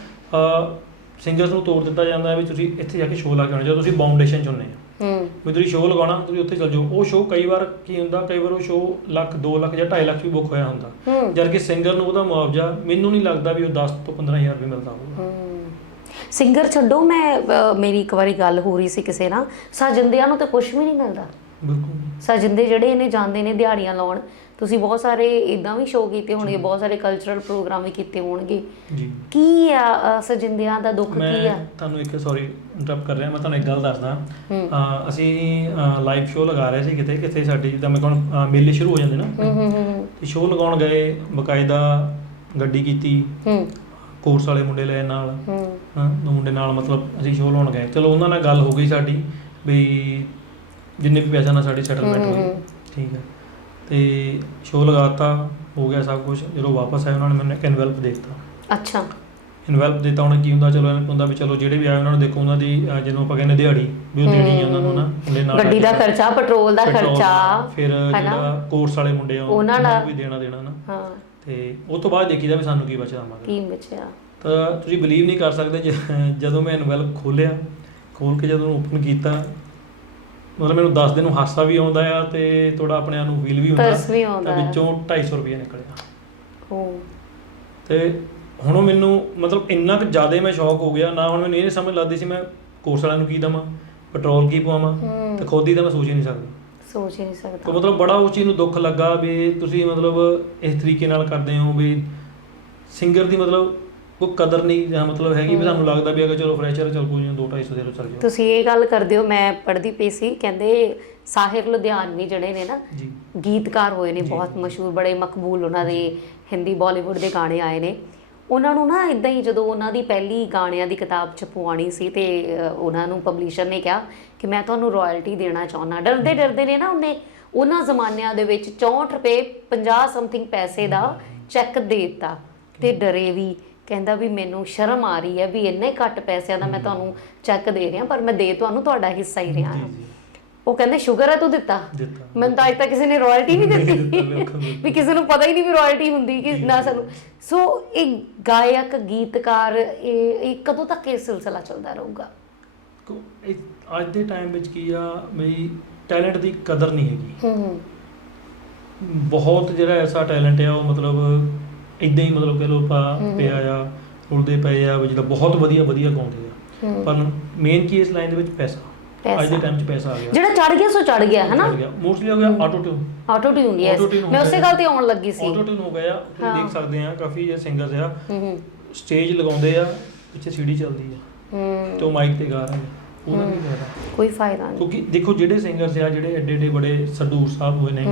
ਸਿੰਗਰਸ ਨੂੰ ਤੋੜ ਦਿੱਤਾ ਜਾਂਦਾ ਹੈ ਵੀ ਤੁਸੀਂ ਇੱਥੇ ਜਾ ਕੇ ਸ਼ੋਅ ਲਾ ਕੇ ਆਉਣਾ ਜਦੋਂ ਤੁਸੀਂ ਬਾਉਂਡੇਸ਼ਨ ਚ ਹੁੰਦੇ ਆ। ਹੂੰ। ਵੀ ਤੁਸੀਂ ਸ਼ੋਅ ਲਗਾਉਣਾ ਤੁਸੀਂ ਉੱਥੇ ਚਲ ਜਾਓ। ਉਹ ਸ਼ੋਅ ਕਈ ਵਾਰ ਕੀ ਹੁੰਦਾ ਕਈ ਵਾਰ ਉਹ ਸ਼ੋਅ ਲੱਖ 2 ਲੱਖ ਜਾਂ 2.5 ਲੱਖ ਵੀ ਬੁੱਕ ਹੋਇਆ ਹੁੰਦਾ। ਹੂੰ। ਜਦ ਕਿ ਸਿੰਗਰ ਨੂੰ ਉਹਦਾ ਮੁਆਵਜ਼ਾ ਮੈਨੂੰ ਨਹੀਂ ਲੱਗਦਾ ਵੀ ਉਹ 10 ਤੋਂ 15000 ਵੀ ਮਿਲਦਾ ਹੋਊਗਾ। ਸਿੰਗਰ ਛੱਡੋ ਮੈਂ ਮੇਰੀ ਇੱਕ ਵਾਰੀ ਗੱਲ ਹੋ ਰਹੀ ਸੀ ਕਿਸੇ ਨਾਲ। ਸਾਜਿੰਦਿਆਂ ਨੂੰ ਤਾਂ ਕੁਝ ਵੀ ਨਹੀਂ ਮਿਲਦਾ। ਬਿਲਕੁਲ। ਸਾਜਿੰਦੇ ਜਿਹੜੇ ਇਹਨੇ ਜਾਂਦੇ ਨੇ ਦਿਹਾੜੀਆਂ ਲਾਉਣ ਤੁਸੀਂ ਬਹੁਤ ਸਾਰੇ ਇਦਾਂ ਵੀ ਸ਼ੋਅ ਕੀਤੇ ਹੋਣਗੇ ਬਹੁਤ ਸਾਰੇ ਕਲਚਰਲ ਪ੍ਰੋਗਰਾਮ ਵੀ ਕੀਤੇ ਹੋਣਗੇ। ਜੀ। ਕੀ ਆ ਸਜਿੰਦਿਆਂ ਦਾ ਦੁੱਖ ਕੀ ਮੈਂ ਆ ਤੁਹਾਨੂੰ ਇੱਕ ਸੌਰੀ ਇੰਟਰਪਟ ਕਰ ਰਿਹਾ ਮੈਂ ਤੁਹਾਨੂੰ ਇੱਕ ਗੱਲ ਦੱਸਦਾ। ਅਸੀਂ ਲਾਈਵ ਸ਼ੋਅ ਲਗਾ ਰਹੇ ਸੀ ਕਿਤੇ ਕਿਤੇ ਸਾਡੀ ਜਿੱਦਾਂ ਮੈਂ ਕਹਣ ਮੇਲੇ ਸ਼ੁਰੂ ਹੋ ਜਾਂਦੇ ਨਾ। ਤੇ ਸ਼ੋਅ ਲਗਾਉਣ ਗਏ ਬਕਾਇਦਾ ਗੱਡੀ ਕੀਤੀ। ਕੋਰਸ ਵਾਲੇ ਮੁੰਡੇ ਲਏ ਨਾਲ। ਹੂੰ। ਮੁੰਡੇ ਨਾਲ ਮਤਲਬ ਅਸੀਂ ਸ਼ੋਅ ਲਾਉਣ ਗਏ। ਚਲੋ ਉਹਨਾਂ ਨਾਲ ਗੱਲ ਹੋ ਗਈ ਸਾਡੀ ਵੀ ਜਿੰਨੇ ਵੀ ਪੈਸਾ ਨਾਲ ਸਾਡੀ ਸੈਟਲਮੈਂਟ ਹੋਈ। ਠੀਕ ਹੈ ਤੇ ਸ਼ੋਅ ਲਗਾਤਾ ਹੋ ਗਿਆ ਸਭ ਕੁਝ ਜਦੋਂ ਵਾਪਸ ਆਏ ਉਹਨਾਂ ਨੇ ਮੈਨੂੰ ਇੱਕ ਐਨਵੈਲਪ ਦੇ ਦਿੱਤਾ। ਅੱਛਾ। ਇਨਵੈਲਪ ਦਿੱਤਾ ਉਹਨੇ ਕੀ ਹੁੰਦਾ ਚਲੋ ਇਹਨਾਂ ਹੁੰਦਾ ਵੀ ਚਲੋ ਜਿਹੜੇ ਵੀ ਆਏ ਉਹਨਾਂ ਨੂੰ ਦੇਖੋ ਉਹਨਾਂ ਦੀ ਜਦੋਂ ਆਪਾਂ ਕਹਿੰਦੇ ਦਿਹਾੜੀ ਵੀ ਉਹ ਦੇਣੀ ਆ ਉਹਨਾਂ ਨੂੰ ਨਾ ਨਾਲ ਗੱਡੀ ਦਾ ਖਰਚਾ ਪੈਟਰੋਲ ਦਾ ਖਰਚਾ ਫਿਰ? ਜਿਹੜਾ ਕੋਰਸ ਵਾਲੇ ਮੁੰਡੇ ਆ ਉਹਨਾਂ ਨੂੰ ਵੀ ਦੇਣਾ ਦੇਣਾ ਨਾ। ਹਾਂ। ਤੇ ਉਹ ਤੋਂ ਬਾਅਦ ਦੇਖੀਦਾ ਵੀ ਸਾਨੂੰ ਕੀ ਬਚਦਾ ਮਗਰ। ਕੀ ਬਚਿਆ? ਤਾਂ ਤੁਸੀਂ ਬਲੀਵ ਨਹੀਂ ਕਰ ਸਕਦੇ ਜਦੋਂ ਮੈਂ ਐਨਵੈਲਪ ਖੋਲਿਆ ਖੋਲ ਕੇ ਜਦੋਂ ਓਪਨ ਕੀਤਾ ਮਤਲਬ ਮੈਨੂੰ 10 ਦਿਨ ਨੂੰ ਹਾਸਾ ਵੀ ਆਉਂਦਾ ਆ ਤੇ ਥੋੜਾ ਆਪਣੇ ਆਪ ਨੂੰ ਫੀਲ ਵੀ ਹੁੰਦਾ ਤਰਸ ਵੀ ਆਉਂਦਾ ਤਾਂ ਹੈ। ਵਿੱਚੋਂ 250 ਰੁਪਏ ਨਿਕਲਿਆ ਉਹ ਤੇ ਹੁਣ ਉਹ ਮੈਨੂੰ ਮਤਲਬ ਇੰਨਾ ਕੁ ਜ਼ਿਆਦਾ ਮੈਂ ਸ਼ੌਕ ਹੋ ਗਿਆ ਨਾ ਹੁਣ ਮੈਨੂੰ ਇਹ ਨਹੀਂ ਸਮਝ ਲੱਗਦੀ ਸੀ ਮੈਂ ਕੋਰਸ ਵਾਲਿਆਂ ਨੂੰ ਕੀ ਦਵਾਂ ਪੈਟਰੋਲ ਕੀ ਪਵਾਵਾਂ ਹੂੰ। ਤੇ ਖੁਦ ਹੀ ਤਾਂ ਮੈਂ ਸੋਚ ਹੀ ਨਹੀਂ ਸਕਦਾ ਸੋਚ ਹੀ ਨਹੀਂ ਤਾਂ ਸਕਦਾ ਮਤਲਬ ਬੜਾ ਉਸ ਚੀਜ਼ ਨੂੰ ਦੁੱਖ ਲੱਗਾ ਵੀ ਤੁਸੀਂ ਮਤਲਬ ਇਸ ਤਰੀਕੇ ਨਾਲ ਕਰਦੇ ਹੋ ਵੀ ਸਿੰਗਰ ਦੀ ਮਤਲਬ ਕੋਈ ਕਦਰ ਨਹੀਂ ਜਾਂ ਮਤਲਬ ਹੈਗੀ ਵੀ। ਸਾਨੂੰ ਲੱਗਦਾ ਵੀ ਅਗਰ ਚਲੋ ਫਰੈਸ਼ਰ ਚੱਲ ਕੋਈ ਨਹੀਂ 2 250 ਦੇ ਲੋ ਚੱਲ ਜਾਓ। ਤੁਸੀਂ ਇਹ ਗੱਲ ਕਰਦੇ ਹੋ ਮੈਂ ਪੜ੍ਹਦੀ ਪਈ ਸੀ ਕਹਿੰਦੇ ਸਾਹਿਰ ਲੁਧਿਆਣਵੀ ਜਿਹੜੇ ਨੇ ਨਾ ਜੀ। ਗੀਤਕਾਰ ਹੋਏ ਨੇ। ਬਹੁਤ ਮਸ਼ਹੂਰ ਬੜੇ ਮਕਬੂਲ ਉਹਨਾਂ ਦੇ ਹਿੰਦੀ ਬਾਲੀਵੁੱਡ ਦੇ ਗਾਣੇ ਆਏ ਨੇ। ਉਹਨਾਂ ਨੂੰ ਨਾ ਇਦਾਂ ਹੀ ਜਦੋਂ ਉਹਨਾਂ ਦੀ ਪਹਿਲੀ ਗਾਣਿਆਂ ਦੀ ਕਿਤਾਬ ਛਪਵਾਉਣੀ ਸੀ ਤੇ ਅ, ਉਹਨਾਂ ਨੂੰ ਪਬਲਿਸ਼ਰ ਨੇ ਕਿਹਾ ਕਿ ਮੈਂ ਤੁਹਾਨੂੰ ਰਾਇਲਟੀ ਦੇਣਾ ਚਾਹੁੰਦਾ। ਡਰਦੇ ਡਰਦੇ ਨੇ ਨਾ ਉਹਨੇ ਉਹਨਾਂ ਜ਼ਮਾਨਿਆਂ ਦੇ ਵਿੱਚ 64 ਰੁਪਏ 50 ਸਮਥਿੰਗ ਪੈਸੇ ਦਾ ਚੈੱਕ ਦੇ ਦਿੱਤਾ ਤੇ ਡਰੇ ਵੀ। ਕਹਿੰਦਾ ਵੀ ਮੈਨੂੰ ਸ਼ਰਮ ਆ ਰਹੀ ਹੈ ਵੀ ਇੰਨੇ ਘੱਟ ਪੈਸਿਆਂ ਦਾ ਮੈਂ ਤੁਹਾਨੂੰ ਚੈੱਕ ਦੇ ਰਿਹਾ ਪਰ ਮੈਂ ਦੇ ਤੁਹਾਨੂੰ ਤੁਹਾਡਾ ਹਿੱਸਾ ਹੀ ਰਿਹਾ। ਹਾਂ ਉਹ ਕਹਿੰਦੇ ਸ਼ੁਕਰ ਹੈ ਤੂੰ ਦਿੱਤਾ? ਮੈਨੂੰ ਤਾਂ ਅੱਜ ਤੱਕ ਕਿਸੇ ਨੇ ਰਾਇਲਟੀ ਨਹੀਂ ਦਿੱਤਾ। ਵੀ ਕਿਸੇ ਨੂੰ ਪਤਾ ਹੀ ਨਹੀਂ ਵੀ ਰਾਇਲਟੀ ਹੁੰਦੀ ਕਿ ਨਾ ਸਾਨੂੰ। ਸੋ ਇਹ ਗਾਇਕ ਗੀਤਕਾਰ ਇਹ ਕਦੋਂ ਤੱਕ ਇਹ ਸਿਲਸਿਲਾ ਚੱਲਦਾ ਰਹੂਗਾ? ਅੱਜ ਦੇ ਟਾਈਮ ਵਿੱਚ ਕੀ ਆ ਬਈ ਟੈਲੈਂਟ ਦੀ ਕਦਰ ਨਹੀਂ ਹੈਗੀ। ਹੂੰ ਹੂੰ ਬਹੁਤ ਜਿਹੜਾ ਐਸਾ ਟੈਲੈਂਟ ਆ ਉਹ ਮਤਲਬ ਇਦਾਂ ਹੀ ਮਤਲਬ ਕਹ ਲੋ ਪਾ ਹਮ। ਪਿਆ ਆ ਰੁਲਦੇ ਪਏ ਆ ਵੀ ਜਿਹੜਾ ਬਹੁਤ ਵਧੀਆ ਵਧੀਆ ਗਾਉਂਦੇ ਆ। ਪਰ ਮੇਨ ਕੀ ਇਸ ਲਾਈਨ ਦੇ ਵਿੱਚ? ਪੈਸਾ। ਅੱਜ ਦੇ। ਟਾਈਮ 'ਚ ਪੈਸਾ ਆ ਗਿਆ। ਜਿਹੜਾ ਚੜ ਗਿਆ ਸੋ ਚੜ ਗਿਆ ਹੈ ਨਾ ਮੋਸਟਲੀ ਹੋ ਗਿਆ। Auto tune auto tune yes ਮੈਂ ਉਸੇ। ਗੱਲ ਤੇ ਆਉਣ ਲੱਗੀ ਸੀ। ਆਟੋ ਟਿਊਨ ਹੋ ਗਿਆ। ਤੁਸੀਂ। ਦੇਖ ਸਕਦੇ ਆ ਕਾਫੀ ਜਿਹੜੇ ਸਿੰਗਰਸ ਆ। ਸਟੇਜ ਲਗਾਉਂਦੇ ਆ ਪਿੱਛੇ ਸੀਡੀ ਚੱਲਦੀ ਆ। ਤੇ ਮਾਈਕ ਤੇ ਗਾ ਰਹੇ ਆ। ਉਹਦਾ ਕੀ ਫਾਇਦਾ ਕੋਈ ਫਾਇਦਾ ਨਹੀਂ ਕਿਉਂਕਿ ਦੇਖੋ ਜਿਹੜੇ ਸਿੰਗਰਸ ਆ ਜਿਹੜੇ ਐਡੇ ਐਡੇ ਬੜੇ ਸਰਦੂਰ ਸਾਹਿਬ ਹੋਏ ਨੇ।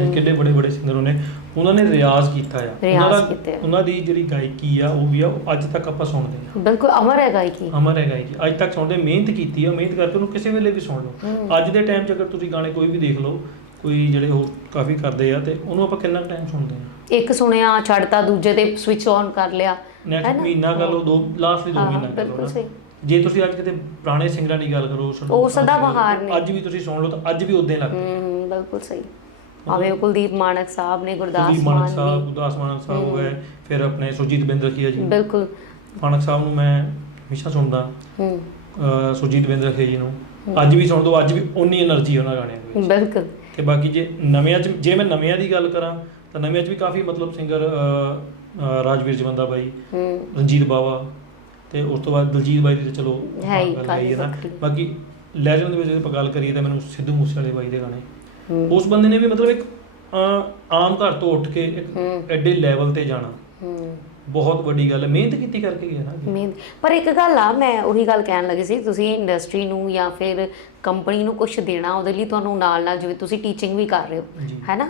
ਜਾਂ ਕਿੱਡੇ ਬੜੇ ਬੜੇ ਸਿੰਗਰ ਹੋਣੇ ਉਹਨਾਂ ਨੇ ਰਿਆਜ਼ ਕੀਤਾ ਆ ਉਹਨਾਂ ਦਾ-। ਉਹਨਾਂ ਜਿਹੜੀ ਗਾਇਕੀ ਆ ਉਹ ਵੀ ਆ ਅੱਜ ਤੱਕ ਆਪਾਂ ਸੁਣਦੇ ਆ ਬਿਲਕੁਲ ਅਮਰ ਹੈ ਗਾਇਕੀ ਅਮਰ ਹੈ ਗਾਇਕੀ ਅੱਜ ਤੱਕ ਸੁਣਦੇ ਮਿਹਨਤ ਕੀਤੀ ਆ ਮਿਹਨਤ ਕਰਕੇ ਉਹਨੂੰ ਕਿਸੇ ਵੇਲੇ ਵੀ ਸੁਣ ਲਓ। ਅੱਜ ਦੇ ਟਾਈਮ 'ਚ ਅਗਰ ਤੁਸੀਂ ਗਾਣੇ ਕੋਈ ਵੀ ਦੇਖ ਲਓ ਕੋਈ ਜਿਹੜੇ ਉਹ ਕਾਫੀ ਕਰਦੇ ਆ ਤੇ ਉਹਨੂੰ ਆਪਾਂ ਕਿੰਨਾ ਟਾਈਮ ਸੁਣਦੇ ਆ ਇੱਕ ਸੁਣਿਆ ਛੱਡਤਾ ਦੂਜੇ ਤੇ ਸਵਿਚ ਆਨ ਕਰ ਲਿਆ ਹੈ ਨਾ? ਮਹੀਨਾ ਕਰ ਲਓ ਦੋ ਲਾਸਟ ਵੀ ਦੋ ਹਾਂ, ਮਹੀਨਾ ਕਰ ਲਓ ਬਿਲਕੁਲ। ਸਹੀ। ਜੇ ਤੁਸੀਂ ਅੱਜ ਕਿਤੇ ਪੁਰਾਣੇ ਸਿੰਗਰਾਂ ਦੀ ਗੱਲ ਕਰੋ ਉਹ ਸਦਾ ਬਹਾਰ ਨੇ। ਅੱਜ ਵੀ ਤੁਸੀਂ ਸੁਣ ਲਓ ਤਾਂ ਅੱਜ ਵੀ ਉਦਾਂ ਲੱਗਦੇ ਹੂੰ ਬਿਲਕੁਲ ਸਹੀ। ਆਵੇ ਕੁਲਦੀਪ ਮਾਨਕ ਸਾਹਿਬ ਨੇ ਗੁਰਦਾਸ ਮਾਨਕ ਸਾਹਿਬ ਗੁਰਦਾਸ ਮਾਨਕ ਸਾਹਿਬ ਹੋਏ ਫਿਰ ਆਪਣੇ ਸੁਜੀਤ ਬਿੰਦਰਖੀਆ ਜੀ ਬਿਲਕੁਲ। ਮਾਨਕ ਸਾਹਿਬ ਨੂੰ ਮੈਂ ਹਮੇਸ਼ਾ ਸੁਣਦਾ। ਹੂੰ। ਸੁਜੀਤ ਬਿੰਦਰਖੀਆ ਜੀ ਨੂੰ। ਅੱਜ ਵੀ ਸੁਣ ਦੋ ਅੱਜ ਵੀ ਉਨੀ એનર્ਜੀ ਉਹਨਾਂ ਗਾਣਿਆਂ ਦੇ ਵਿੱਚ। ਬਿਲਕੁਲ। ਤੇ ਬਾਕੀ ਜੇ ਨਵਿਆਂ ਚ ਜੇ ਮੈਂ ਨਵਿਆਂ ਦੀ ਗੱਲ ਕਰਾਂ ਤਾਂ ਨਵਿਆਂ ਚ ਵੀ ਕਾਫੀ ਮਤਲਬ ਸਿੰਗਰ ਰਾਜਵੀਰ ਜਵੰਦਾ ਬਾਈ ਰਣਜੀਤ ਬਾਵਾ ਤੇ ਉਸ ਤੋਂ ਬਾਅਦ ਦਲਜੀਤ ਬਾਈ ਦੀ ਤਾਂ ਚਲੋ ਹੈ ਹੀ, ਗੱਲ ਹੈਗੀ ਹੈ ਨਾ। ਬਾਕੀ ਲੈਜੈਂਡ ਦੇ ਵਿੱਚ ਜੇ ਆਪਾਂ ਗੱਲ ਕਰੀਏ ਤਾਂ ਮੈਨੂੰ ਸਿੱਧੂ ਮੂਸੇਵਾਲੇ ਬਾਈ ਦੇ ਗਾਣੇ ਉਸ ਬੰਦੇ ਨੇ ਵੀ ਮਤਲਬ ਇੱਕ ਅਹ, ਆਮ ਘਰ ਤੋਂ ਉੱਠ ਕੇ ਇੱਕ। ਐਡੇ ਲੈਵਲ ਤੇ ਜਾਣਾ ਹੂੰ ਬਹੁਤ ਵੱਡੀ ਗੱਲ ਹੈ ਮਿਹਨਤ ਕੀਤੀ ਕਰਕੇ ਗਿਆ ਨਾ। ਮੇਨ ਪਰ ਇੱਕ ਗੱਲ ਆ ਮੈਂ ਉਹੀ ਗੱਲ ਕਹਿਣ ਲੱਗੀ ਸੀ ਤੁਸੀਂ ਇੰਡਸਟਰੀ ਨੂੰ ਜਾਂ ਫਿਰ ਕੰਪਨੀ ਨੂੰ ਕੁਝ ਦੇਣਾ ਉਹਦੇ ਲਈ ਤੁਹਾਨੂੰ ਨਾਲ ਨਾਲ ਜਿਵੇਂ ਤੁਸੀਂ ਟੀਚਿੰਗ ਵੀ ਕਰ ਰਹੇ ਹੋ ਜੀ। ਹੈ ਨਾ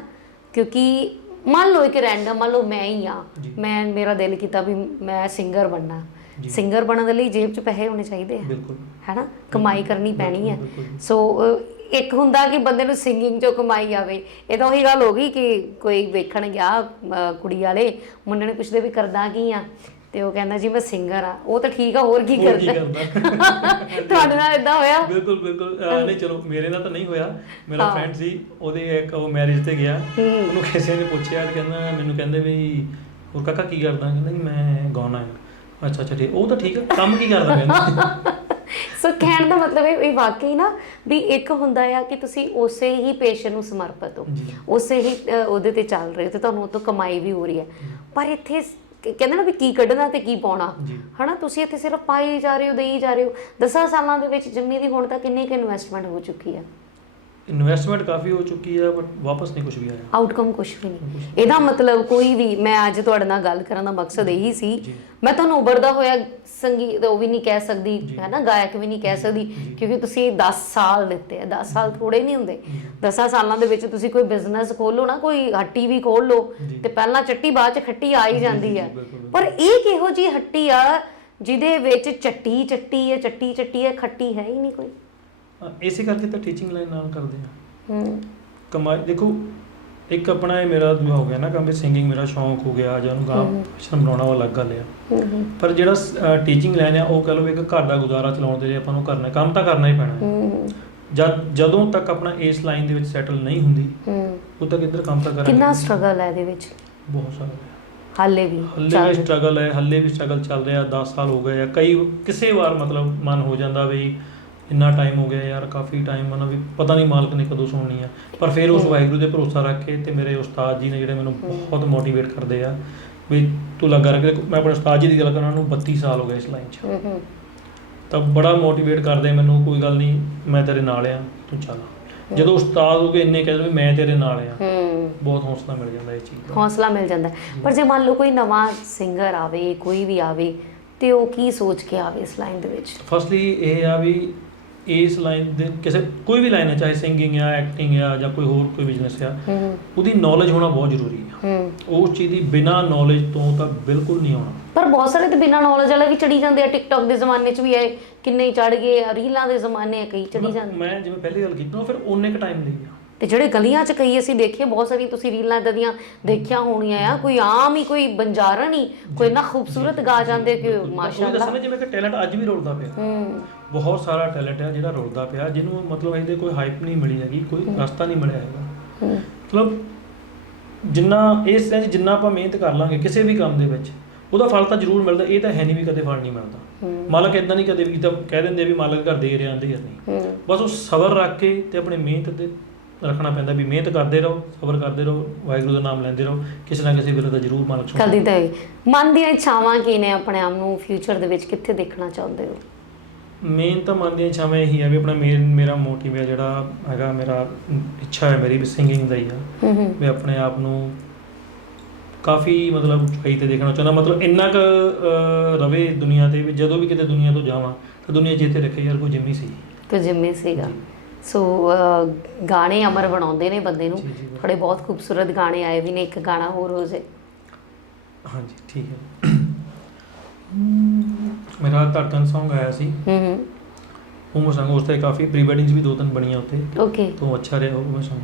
ਕਿਉਂਕਿ ਮੰਨ ਲਓ ਇੱਕ ਰੈਂਡਮ ਮੰਨ ਲਓ ਮੈਂ ਹੀ ਆ ਜੀ। ਮੈਂ ਮੇਰਾ ਦਿਲ ਕੀਤਾ ਵੀ ਮੈਂ ਸਿੰਗਰ ਬਣਨਾ। ਸਿੰਗਰ ਬਣਨ ਦੇ ਲਈ ਜੇਬ 'ਚ ਪੈਸੇ ਹੋਣੇ ਚਾਹੀਦੇ ਆ। ਬਿਲਕੁਲ। ਹੈਨਾ? ਕਮਾਈ ਕਰਨੀ ਪੈਣੀ ਹੈ। ਸੋ ਇੱਕ ਹੁੰਦਾ ਕਿ ਬੰਦੇ ਨੂੰ ਸਿੰਗਿੰਗ ਚੋਂ ਕਮਾਈ ਆਵੇ। ਇਹ ਤਾਂ ਉਹੀ ਗੱਲ ਹੋ ਗਈ ਕਿ ਕੋਈ ਵੇਖਣ ਗਿਆ ਕੁੜੀ ਵਾਲੇ ਮੁੰਡੇ ਨੇ ਪੁੱਛਦੇ ਵੀ ਕਰਦਾ ਕੀ ਆ? ਤੇ ਉਹ ਕਹਿੰਦਾ ਜੀ ਮੈਂ ਸਿੰਗਰ ਆ। ਉਹ ਤਾਂ ਠੀਕ ਆ ਹੋਰ ਕੀ ਕਰਦਾ? ਤੁਹਾਡੇ ਨਾਲ ਇਦਾਂ ਹੋਇਆ? ਬਿਲਕੁਲ ਬਿਲਕੁਲ। ਨਹੀਂ ਚਲੋ ਮੇਰੇ ਨਾਲ ਤਾਂ ਨਹੀਂ ਹੋਇਆ। ਮੇਰਾ। ਫਰੈਂਡ ਸੀ ਉਹਦੇ ਇੱਕ ਉਹ ਮੈਰਿਜ ਤੇ ਗਿਆ। ਉਹਨੂੰ ਕਿਸੇ ਨੇ ਪੁੱਛਿਆ ਤੇ ਕਹਿੰਦਾ ਮੈਨੂੰ ਕਹਿੰਦੇ ਵੀ ਹੋਰ ਕਾਕਾ ਕੀ ਕਰਦਾ? ਕਹਿੰਦਾ ਜੀ ਮੈਂ ਗਾਉਣਾ ਹੈ ਅੱਛਾ ਅੱਛਾ ਠੀਕ। ਉਹ ਤਾਂ ਠੀਕ ਆ। ਕੰਮ ਕੀ ਕਰਦਾ ਕਹਿੰਦਾ ਸੋ ਕਹਿਣ ਦਾ ਮਤਲਬ ਇਹ ਇਹ ਵਾਕਈ ਨਾ ਵੀ ਇੱਕ ਹੁੰਦਾ ਆ ਕਿ ਤੁਸੀਂ ਉਸੇ ਹੀ ਪੇਸ਼ੇ ਨੂੰ ਸਮਰਪਿਤ ਹੋ। ਜੀ। ਉਸੇ ਹੀ ਅ, ਉਹਦੇ ਤੇ ਚੱਲ ਰਹੇ ਹੋ ਤੇ ਤੁਹਾਨੂੰ ਉਹ ਤੋਂ ਕਮਾਈ ਵੀ ਹੋ ਰਹੀ ਹੈ। ਪਰ ਇੱਥੇ ਸ- ਕ- ਕਹਿੰਦੇ ਨਾ ਵੀ ਕੀ ਕੱਢਣਾ ਤੇ ਕੀ ਪਾਉਣਾ। ਜੀ। ਹਨਾ ਤੁਸੀਂ ਇੱਥੇ ਸਿਰਫ ਪਾਈ ਜਾ ਰਹੇ ਹੋ ਦੇਈ ਜਾ ਰਹੇ ਹੋ। 10 ਸਾਲਾਂ ਦੇ ਵਿੱਚ ਜਿੰਨੀ ਦੀ ਹੁਣ ਤੱਕ ਕਿੰਨੀ ਕੁ ਇਨਵੈਸਟਮੈਂਟ ਹੋ ਚੁੱਕੀ ਹੈ। ਇਨਵੈਸਟਮੈਂਟ ਕਾਫੀ ਹੋ ਚੁੱਕੀ ਹੈ ਬਟ ਵਾਪਸ ਨਹੀਂ ਕੁਝ ਵੀ ਆਇਆ ਆਊਟਕਮ ਕੁਝ ਵੀ ਨਹੀਂ ਇਹਦਾ ਮਤਲਬ ਕੋਈ ਵੀ ਮੈਂ ਅੱਜ ਤੁਹਾਡੇ ਨਾਲ ਗੱਲ ਕਰਨ ਦਾ ਮਕਸਦ ਇਹੀ ਸੀ। ਮੈਂ ਤੁਹਾਨੂੰ ਉਭਰਦਾ ਹੋਇਆ ਸੰਗੀਤ ਉਹ ਵੀ ਨਹੀਂ ਕਹਿ ਸਕਦੀ। ਹੈ ਨਾ ਗਾਇਕ ਵੀ ਨਹੀਂ ਕਹਿ ਸਕਦੀ। ਕਿਉਂਕਿ ਤੁਸੀਂ 10 ਸਾਲ ਦਿੱਤੇ ਆ 10 ਸਾਲ ਥੋੜੇ ਨਹੀਂ ਹੁੰਦੇ 10 ਸਾਲਾਂ ਦੇ ਵਿੱਚ ਤੁਸੀਂ ਕੋਈ ਬਿਜ਼ਨਸ ਖੋਲੋ ਨਾ ਕੋਈ ਹੱਟੀ ਵੀ ਖੋਲ ਲਓ। ਤੇ ਪਹਿਲਾਂ ਚੱਟੀ ਬਾਅਦ ਚ ਖੱਟੀ ਆ ਹੀ ਜਾਂਦੀ ਹੈ। ਪਰ ਇਹ ਕਿਹੋ ਜੀ ਹੱਟੀ ਆ ਜਿਹਦੇ ਵਿੱਚ ਚੱਟੀ ਚੱਟੀ ਹੈ ਚੱਟੀ ਚੱਟੀ ਹੈ ਖੱਟੀ ਹੈ ਹੀ ਨਹੀਂ ਕੋਈ ਇਸੇ ਕਰਕੇ ਤਾਂ ਟੀਚਿੰਗ ਲਾਈਨ ਨਾਲ ਕਰਦੇ ਆ ਹੂੰ। ਕਮਾਈ ਦੇਖੋ ਇੱਕ ਆਪਣਾ ਇਹ ਮੇਰਾ ਦੂਆ ਹੋ ਗਿਆ ਨਾ ਕਿ ਸਿੰਗਿੰਗ ਮੇਰਾ ਸ਼ੌਂਕ ਹੋ ਗਿਆ ਜਾਂ ਉਹਨੂੰ ਗਾ। ਪ੍ਰੋਫੈਸ਼ਨ ਬਣਾਉਣਾ ਉਹ ਅਲੱਗ ਗੱਲ ਆ। ਪਰ ਜਿਹੜਾ ਟੀਚਿੰਗ ਲਾਈਨ ਆ ਉਹ ਕਹ ਲਓ ਵੀ ਇੱਕ ਘਰ ਦਾ ਗੁਜ਼ਾਰਾ ਚਲਾਉਣ ਦੇ ਲਈ ਆਪਾਂ ਨੂੰ ਕਰਨਾ ਕੰਮ ਤਾਂ ਕਰਨਾ ਹੀ ਪੈਣਾ। ਜਦ ਜਦੋਂ ਤੱਕ ਆਪਣਾ ਇਸ ਲਾਈਨ ਦੇ ਵਿੱਚ ਸੈਟਲ ਨਹੀਂ ਹੁੰਦੀ ਹੂੰ। ਉਦੋਂ ਤੱਕ ਇੱਧਰ ਕੰਮ ਤਾਂ ਕਰਾਂਗੇ। ਕਿੰਨਾ ਸਟਰਗਲ ਹੈ ਇਹਦੇ ਵਿੱਚ? ਬਹੁਤ ਸਾਰਾ। ਹਾਲੇ ਵੀ ਹੱਲੇ ਵੀ। ਸਟਰਗਲ ਹੈ ਹੱਲੇ ਵੀ ਸਟਰਗਲ ਚੱਲ ਰਿਹਾ 10 ਸਾਲ ਹੋ ਗਏ ਆ ਕਈ ਕਿਸੇ ਵਾਰ ਮਤਲਬ ਮਨ ਹੋ ਜਾਂਦਾ ਵੀ ਇੰਨਾ ਟਾਈਮ ਹੋ ਗਿਆ ਯਾਰ ਕਾਫੀ ਟਾਈਮ ਮਨ ਵੀ ਪਤਾ ਨਹੀਂ ਮਾਲਕ ਨੇ ਕਦੋਂ ਸੁਣਨੀ ਆ। ਪਰ ਫਿਰ ਉਸ। ਵਾਹਿਗੁਰੂ ਦੇ ਭਰੋਸਾ ਰੱਖ ਕੇ ਤੇ ਮੇਰੇ ਉਸਤਾਦ ਜੀ ਨੇ ਜਿਹੜੇ ਮੈਨੂੰ ਬਹੁਤ ਮੋਟੀਵੇਟ ਕਰਦੇ ਆ ਵੀ ਤੂੰ ਲੱਗਾ ਰੱਖ ਮੈਂ ਆਪਣੇ ਉਸਤਾਦ ਜੀ ਦੀ ਗੱਲ ਕਰਾਂ ਉਹਨੂੰ 32 ਸਾਲ ਹੋ ਗਏ ਇਸ ਲਾਈਨ 'ਚ। ਹੂੰ ਹੂੰ ਤਾਂ ਬੜਾ ਮੋਟੀਵੇਟ ਕਰਦੇ ਮੈਨੂੰ ਕੋਈ ਗੱਲ ਨਹੀਂ ਮੈਂ ਤੇਰੇ ਨਾਲ ਆ ਤੂੰ ਚੱਲ। ਜਦੋਂ ਉਸਤਾਦ ਹੋ ਕੇ ਇੰਨੇ ਕਹਿੰਦੇ ਵੀ ਮੈਂ ਤੇਰੇ ਨਾਲ ਆ। ਹੂੰ ਬਹੁਤ ਹੌਸਲਾ ਮਿਲ ਜਾਂਦਾ ਇਹ ਚੀਜ਼ ਦਾ। ਹੌਸਲਾ ਮਿਲ ਜਾਂਦਾ। ਪਰ ਜੇ ਮੰਨ ਲਓ ਕੋਈ ਨਵਾਂ ਸਿੰਗਰ ਆਵੇ ਕੋਈ ਵੀ ਆਵੇ ਤੇ ਉਹ ਕੀ ਸੋਚ ਕੇ ਆਵੇ ਇਸ ਲਾਈਨ ਦੇ ਵਿੱਚ? ਫਸਟਲੀ ਇਹ ਆ ਵੀ ਇਸ ਲਾਈਨ ਦੇ ਕਿਸੇ ਕੋਈ ਵੀ ਲਾਈਨ ਹੈ ਚਾਹੇ ਸਿੰਗਿੰਗ ਆ ਐਕਟਿੰਗ ਆ ਜਾਂ ਕੋਈ ਹੋਰ ਕੋਈ ਬਿਜ਼ਨਸ ਆ ਹੂੰ ਉਹਦੀ ਨੌਲੇਜ ਹੋਣਾ ਬਹੁਤ ਜ਼ਰੂਰੀ ਆ। ਹੂੰ। ਉਸ ਚੀਜ਼ ਦੀ ਬਿਨਾ ਨੌਲੇਜ ਤੋਂ ਤਾਂ ਬਿਲਕੁਲ ਨਹੀਂ ਆਉਣਾ। ਪਰ ਬਹੁਤ ਸਾਰੇ ਤੇ ਬਿਨਾਂ ਨੌਲੇਜ ਵਾਲੇ ਵੀ ਚੜੀ ਜਾਂਦੇ ਆ। ਟਿਕਟੌਕ ਦੇ ਜ਼ਮਾਨੇ 'ਚ ਵੀ ਆਏ ਕਿੰਨੇ ਚੜ ਗਏ ਰੀਲਾਂ ਦੇ ਜ਼ਮਾਨੇ ਆ ਕਈ ਚੜੀ ਜਾਂਦੇ ਮੈਂ ਜਿਵੇਂ ਪਹਿਲੀ ਗੱਲ ਕੀਤੀ ਨਾ ਫਿਰ ਉਹਨੇ ਕ ਟਾਈਮ ਲਈ ਆ। ਤੇ ਜਿਹੜੇ ਗਲੀਆਂ 'ਚ ਕਈ ਅਸੀਂ ਦੇਖੇ ਬਹੁਤ ਸਾਰੀ ਤੁਸੀਂ ਰੀਲਾਂ ਦੀਆਂ ਦੇਖਿਆ ਹੋਣੀਆਂ ਆ ਕੋਈ ਆਮ ਹੀ ਕੋਈ ਬੰਜਾਰਾ ਨਹੀਂ ਕੋਈ ਇੰਨਾ ਖੂਬਸੂਰਤ ਗਾ ਜਾਂਦੇ ਕਿ ਉਹ ਮਾਸ਼ਾਅੱਲਾ। ਦੱਸਣਾ ਜਿਵੇਂ ਕਿ ਟੈਲੈਂਟ ਅੱਜ ਵੀ ਰੁਲਦਾ ਪਿਆ। ਹੂੰ। ਬਹੁਤ ਸਾਰਾ ਟੈਲੈਂਟ ਹੈ ਜਿਹੜਾ ਰੁਲਦਾ ਪਿਆ ਜਿਹਨੂੰ ਮਤਲਬ ਇਹਦੇ ਕੋਈ ਹਾਈਪ ਨਹੀਂ ਮਿਲੀ ਹੈਗੀ ਕੋਈ ਰਸਤਾ ਨਹੀਂ ਮਿਲਿਆ ਹੈਗਾ। ਮਤਲਬ ਜਿੰਨਾ ਇਸ ਤਰ੍ਹਾਂ ਜਿੰਨਾ ਆਪਾਂ ਮਿਹਨਤ ਕਰ ਲਾਂਗੇ ਕਿਸੇ ਵੀ ਕੰਮ ਦੇ ਵਿੱਚ ਉਹਦਾ ਫਲ ਤਾਂ ਜ਼ਰੂਰ ਮਿਲਦਾ ਇਹ ਤਾਂ ਹੈ ਨਹੀਂ ਵੀ ਕਦੇ ਫਲ ਨਹੀਂ ਮਿਲਦਾ। ਮਾਲਕ ਇਦਾਂ ਨਹੀਂ ਕਦੇ ਵੀ ਤਾਂ ਕਹਿ ਦਿੰਦੇ ਵੀ ਮਾਲਕ ਘਰ ਦੇ ਰਿਹਾ ਆਂਦੇ ਨਹੀਂ। ਬਸ ਉਹ ਸਬਰ ਰੱਖ ਕੇ ਤੇ ਆਪਣੀ ਮਿਹਨਤ ਤੇ ਰੱਖਣਾ ਪੈਂਦਾ ਵੀ ਮਿਹਨਤ ਕਰਦੇ ਰਹੋ ਸਬਰ ਕਰਦੇ ਰਹੋ ਵਾਹਿਗੁਰੂ ਦਾ ਨਾਮ ਲੈਂਦੇ ਰਹੋ ਕਿਸੇ ਨਾ ਕਿਸੇ ਵੇਲੇ ਤਾਂ ਜ਼ਰੂਰ ਮਾਲਕ ਸੁਣਦਾ ਕਦੀ ਤਾਂ। ਮਨ ਦੀਆਂ ਇੱਛਾਵਾਂ ਕੀ ਨੇ ਆਪਣੇ ਆਪ ਨੂੰ ਫਿਊਚਰ ਦੇ ਵਿੱਚ ਕਿੱਥੇ ਦੇਖਣਾ ਚਾਹੁੰਦੇ ਹੋ? ਮੇਨ ਤਾਂ ਮਨ ਦੀਆਂ ਇੱਛਾਵਾਂ ਇਹੀ ਆ ਵੀ ਆਪਣਾ ਮੇਨ ਮੇਰਾ ਮੋਟਿਵ ਹੈ ਜਿਹੜਾ ਹੈਗਾ ਮੇਰਾ ਇੱਛਾ ਹੈ ਮੇਰੀ ਵੀ ਸਿੰਗਿੰਗ ਦਾ ਹੀ ਆ। ਮੈਂ ਆਪਣੇ ਆਪ ਨੂੰ ਕਾਫੀ ਮਤਲਬ ਉਚਾਈ ਤੇ ਦੇਖਣਾ ਚਾਹੁੰਦਾ ਮਤਲਬ ਇੰਨਾ ਕੁ ਰਵੇ ਦੁਨੀਆ ਤੇ ਵੀ ਜਦੋਂ ਵੀ ਕਿਤੇ ਦੁਨੀਆ ਤੋਂ ਜਾਵਾਂ ਤਾਂ ਦੁਨੀਆ ਜਿੱਤੇ ਰੱਖੇ ਯਾਰ ਕੋਈ ਜਿੰਮੀ ਸੀ। ਤੇ ਜਿੰਮੇ ਸੀਗਾ। ਸੋ ਗਾਣੇ ਅਮਰ ਬਣਾਉਂਦੇ ਨੇ ਬੰਦੇ ਨੂੰ। ਥੋੜੇ ਬਹੁਤ ਖੂਬਸੂਰਤ ਗਾਣੇ ਆਏ ਵੀ ਨੇ ਇੱਕ ਗਾਣਾ ਹੋਰ ਹੋ ਜੇ। ਹਾਂਜੀ ਠੀਕ ਹੈ। ਮੇਰਾ ਧੜਕਨ Song ਆਇਆ ਸੀ। ਹੂੰ ਹੂੰ। ਉਹ ਮੈਂ ਸੰਗ ਉਸ ਤੇ ਕਾਫੀ ਪ੍ਰੀ ਵੈਡਿੰਗਸ ਵੀ ਦੋ ਤਿੰਨ ਬਣੀਆਂ ਉੱਤੇ ਓਕੇ ਤੋਂ ਅੱਛਾ ਰਿਹਾ ਉਹ ਮੈਂ ਸੰਗ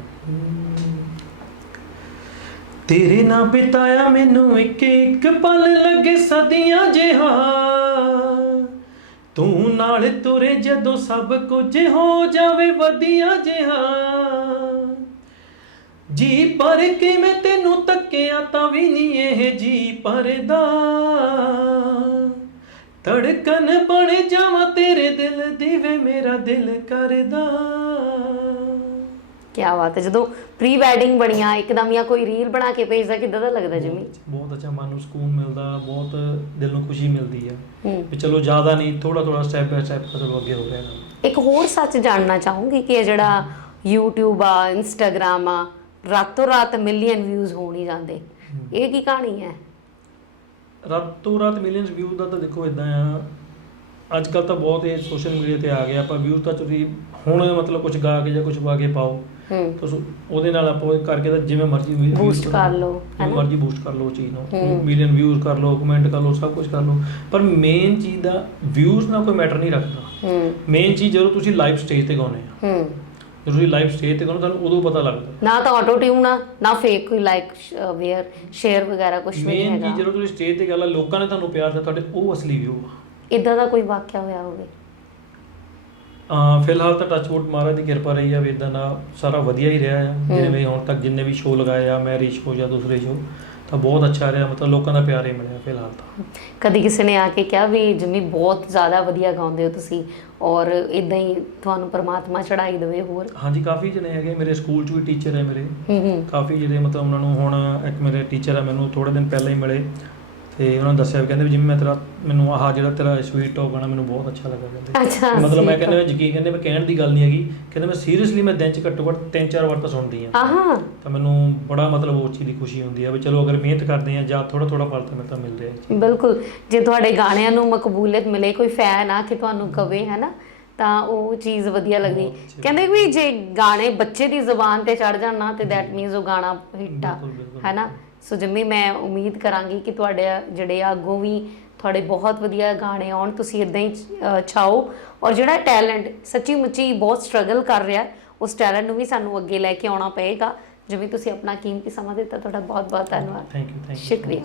ਤੇਰੇ ਨਾਲ ਬਿਤਾਇਆ ਮੈਨੂੰ ਇੱਕ ਇੱਕ ਪਲ ਲੱਗੇ ਸਦੀਆਂ ਜਿਹਾ। ਤੂੰ ਨਾਲ ਤੁਰੇ ਜਦੋਂ ਸਭ ਕੁਝ ਹੋ ਜਾਵੇ ਵਧੀਆ ਜਿਹਾ। ਜੀ ਪਰ ਕਿਵੇਂ ਤੈਨੂੰ ਤੱਕਿਆ ਤਾਂ ਵੀ ਨਹੀਂ ਇਹ ਜੀ ਪਰਦਾ। ਧੜਕਨ ਬਣ ਜਾਵਾਂ ਤੇਰੇ ਦਿਲ ਦੀ ਵੇ ਮੇਰਾ ਦਿਲ ਕਰਦਾ। ਕੀ ਬਾਤ ਹੈ ਜਦੋਂ ਪ੍ਰੀ ਵੈਡਿੰਗ ਬਣੀਆਂ ਇੱਕਦਮ ਜਾਂ ਕੋਈ ਰੀਲ ਬਣਾ ਕੇ ਭੇਜਦਾ ਕਿੱਦਾਂ ਦਾ ਲੱਗਦਾ ਜਿੰਮੀ ਬਹੁਤ ਅੱਛਾ ਮਨ ਨੂੰ ਸਕੂਨ ਮਿਲਦਾ ਬਹੁਤ ਦਿਲ ਨੂੰ ਖੁਸ਼ੀ ਮਿਲਦੀ ਆ। ਵੀ ਚਲੋ ਜ਼ਿਆਦਾ ਨਹੀਂ ਥੋੜਾ ਥੋੜਾ ਸਟੈਪ ਬਾਈ ਸਟੈਪ ਚਲੋ ਅੱਗੇ ਹੋ ਰਿਹਾ ਨਾ। ਇੱਕ ਹੋਰ ਸੱਚ ਜਾਣਨਾ ਚਾਹੂੰਗੀ ਕਿ ਇਹ ਜਿਹੜਾ YouTube ਆ Instagram ਆ ਰਾਤੋਂ ਰਾਤ ਮਿਲੀਅਨ ਵਿਊਜ਼ ਹੋਣ ਜਾਂਦੇ। ਇਹ ਕੀ ਕਹਾਣੀ ਹੈ? ਰਾਤੋਂ ਰਾਤ ਮਿਲੀਅਨਸ ਵਿਊ ਦਾ ਤਾਂ ਦੇਖੋ ਇਦਾਂ ਆ। ਅੱਜ ਕੱਲ ਤਾਂ ਬਹੁਤ ਇਹ ਸੋਸ਼ਲ ਮੀਡੀਆ ਤੇ ਆ ਗਿਆ। ਆਪਾਂ ਵਿਊ ਤਾਂ ਤੁਸੀਂ ਹੁਣ ਮਤਲਬ ਕੁਝ ਗਾ ਕੇ ਜਾਂ ਕੁਝ ਪਾ ਕੇ ਪਾਓ। ਤੁਸੀਂ ਉਹਦੇ ਨਾਲ ਆਪਾਂ ਕਰਕੇ ਤਾਂ ਜਿਵੇਂ ਮਰਜ਼ੀ Boost ਵਧਾਓ। ਕਰ। ਲਓ, ਜਿਵੇਂ ਹੈਨਾ? ਮਰਜ਼ੀ ਬੂਸਟ ਕਰ ਲਓ ਚੀਜ਼ ਨੂੰ। ਮਿਲੀਅਨ ਵਿਊਜ਼ ਕਰ ਲਓ ਕਮੈਂਟ ਕਰ ਲਓ ਸਭ ਕੁਝ ਕਰ ਲਓ। ਪਰ ਮੇਨ ਚੀਜ਼ ਦਾ ਵਿਊਜ਼ ਨਾਲ ਕੋਈ ਮੈਟਰ ਨਹੀਂ ਰੱਖਦਾ। ਮੇਨ ਚੀਜ਼ ਜਦੋਂ ਤੁਸੀਂ ਲਾਈਵ ਸਟੇਜ ਤੇ ਗਾਉਂਦੇ ਆ। ਜਦੋਂ ਤੁਸੀਂ ਲਾਈਵ ਸਟੇਜ ਤੇ ਗਾਉਂਦੇ ਤੁਹਾਨੂੰ ਉਦੋਂ ਪਤਾ ਲੱਗਦਾ। ਨਾ ਤਾਂ ਆਟੋ ਟਿਊਨ ਆ ਨਾ ਫੇਕ ਕੋਈ ਲਾਈਕ ਵੇਅਰ ਸ਼ੇਅਰ ਵਗੈਰਾ ਕੁਝ ਵੀ ਨਹੀਂ ਮੇਨ ਹੈਗਾ। ਜਦੋਂ ਤੁਸੀਂ ਸਟੇਜ ਤੇ ਗੱਲ ਆ ਲੋਕਾਂ ਨੇ ਤੁਹਾਨੂੰ ਪਿਆਰ ਦਿੱਤਾ ਤੁਹਾਡੇ ਉਹ ਅਸਲੀ ਵਿਊ ਆ। ਇਦਾਂ ਦਾ ਕੋਈ ਵਾਕਿਆ ਹੋਇਆ ਹੋਵੇ? ਅਹ ਫਿਲਹਾਲ ਤਾਂ ਟੱਚਵੁੱਡ ਮਹਾਰਾਜ ਦੀ ਕਿਰਪਾ ਰਹੀ ਆ ਵੀ ਇਦਾਂ ਦਾ ਸਾਰਾ ਵਧੀਆ ਹੀ ਰਿਹਾ ਆ। ਜਿਵੇਂ ਹੁਣ ਤੱਕ ਜਿੰਨੇ ਵੀ ਸ਼ੋਅ ਲਗਾਏ ਆ ਮੈਰਿਜ ਸ਼ੋਅ ਜਾਂ ਦੂਸਰੇ ਸ਼ੋਅ ਤਾਂ ਬਹੁਤ ਅੱਛਾ ਰਿਹਾ ਮਤਲਬ ਲੋਕਾਂ ਦਾ ਪਿਆਰ ਹੀ ਮਿਲਿਆ ਫਿਲਹਾਲ ਤਾਂ। ਕਦੀ ਕਿਸੇ ਨੇ ਆ ਕੇ ਕਿਹਾ ਵੀ ਜਿੰਮੀ ਬਹੁਤ ਜ਼ਿਆਦਾ ਵਧੀਆ ਗਾਉਂਦੇ ਹੋ ਤੁਸੀਂ ਔਰ ਇਦਾਂ ਹੀ ਤੁਹਾਨੂੰ ਪ੍ਰਮਾਤਮਾ ਚੜਾਈ ਦੇਵੇ ਹੋਰ? ਹਾਂਜੀ ਕਾਫੀ ਜਣੇ ਹੈਗੇ ਮੇਰੇ ਸਕੂਲ 'ਚ ਵੀ ਟੀਚਰ ਹੈ ਮੇਰੇ। ਹੂੰ ਹੂੰ। ਕਾਫੀ ਜਿਹੜੇ ਮਤਲਬ ਉਹਨਾਂ ਨੂੰ ਹੁਣ ਇੱਕ ਮੇਰੇ ਟੀਚਰ ਹੈ ਮੈਨੂੰ ਥੋੜੇ ਦਿਨ ਪਹਿਲਾਂ ਹੀ ਮਿਲੇ। ਤੇ ਉਹਨਾਂ ਨੇ ਦੱਸਿਆ ਵੀ ਕਹਿੰਦੇ ਵੀ ਜਿਵੇਂ ਮੈਂ ਤੇਰਾ ਮੈਨੂੰ ਆਹ ਜਿਹੜਾ ਤੇਰਾ ਸਵੀਟ ਟਾਕ ਗਾਣਾ ਮੈਨੂੰ ਬਹੁਤ ਅੱਛਾ ਲੱਗਾ ਕਹਿੰਦੇ। ਅੱਛਾ ਮਤਲਬ ਮੈਂ ਕਹਿੰਦਾ ਯਕੀਨ ਕਹਿੰਦੇ ਮੈਂ ਕਹਿਣ ਦੀ ਗੱਲ ਨਹੀਂ ਹੈਗੀ। ਕਹਿੰਦੇ ਮੈਂ ਸੀਰੀਅਸਲੀ ਮੈਂ ਦਿਨ 'ਚ ਘੱਟੋ ਘੱਟ ਤਿੰਨ ਚਾਰ ਵਾਰ ਤਾਂ ਸੁਣਦੀ ਆ ਆਹਾਂ। ਤਾਂ ਮੈਨੂੰ ਬੜਾ ਮਤਲਬ ਉਸ ਚੀਜ਼ ਦੀ ਖੁਸ਼ੀ ਹੁੰਦੀ ਆ ਵੀ ਚਲੋ ਅਗਰ ਮਿਹਨਤ ਕਰਦੇ ਆ ਜਾਂ ਥੋੜਾ ਥੋੜਾ ਫਲ ਤਾਂ ਤਾਂ ਮਿਲ ਰਿਹਾ ਬਿਲਕੁਲ। ਜੇ ਤੁਹਾਡੇ ਗਾਣਿਆਂ ਨੂੰ ਮਕਬੂਲੀਅਤ ਮਿਲੇ ਕੋਈ ਫੈਨ ਆ ਕਿ ਤੁਹਾਨੂੰ ਕਵੇ ਹੈ ਨਾ ਤਾਂ ਉਹ ਚੀਜ਼ ਵਧੀਆ ਲੱਗਦੀ। ਕਹਿੰਦੇ ਵੀ ਜੇ ਗਾਣੇ ਬੱਚੇ ਦੀ ਜ਼ੁਬਾਨ ਤੇ ਚੜ ਜਾਣ ਨਾ ਤੇ ਦੈਟ ਮੀਨਸ ਉਹ ਗਾਣਾ ਹਿੱਟ ਆ। ਹੈ ਨਾ ਸੋ ਜਿੰਮੀ ਮੈਂ ਉਮੀਦ ਕਰਾਂਗੀ ਕਿ ਤੁਹਾਡੇ ਜਿਹੜੇ ਆ ਅੱਗੋਂ ਵੀ ਤੁਹਾਡੇ ਬਹੁਤ ਵਧੀਆ ਗਾਣੇ ਆਉਣ ਤੁਸੀਂ ਇਦਾਂ ਹੀ ਛਾਓ। ਔਰ ਜਿਹੜਾ ਟੈਲੈਂਟ ਸੱਚੀ ਮੁੱਚੀ ਬਹੁਤ ਸਟਰਗਲ ਕਰ ਰਿਹਾ ਉਸ ਟੈਲੈਂਟ ਨੂੰ ਵੀ ਸਾਨੂੰ ਅੱਗੇ ਲੈ ਕੇ ਆਉਣਾ ਪਏਗਾ। ਜਿਵੇਂ ਤੁਸੀਂ ਆਪਣਾ ਕੀਮਤੀ ਸਮਾਂ ਦਿੱਤਾ ਤੁਹਾਡਾ ਬਹੁਤ ਬਹੁਤ ਧੰਨਵਾਦ ਥੈਂਕ ਯੂ ਥੈਂਕ ਯੂ ਸ਼ੁਕਰੀਆ।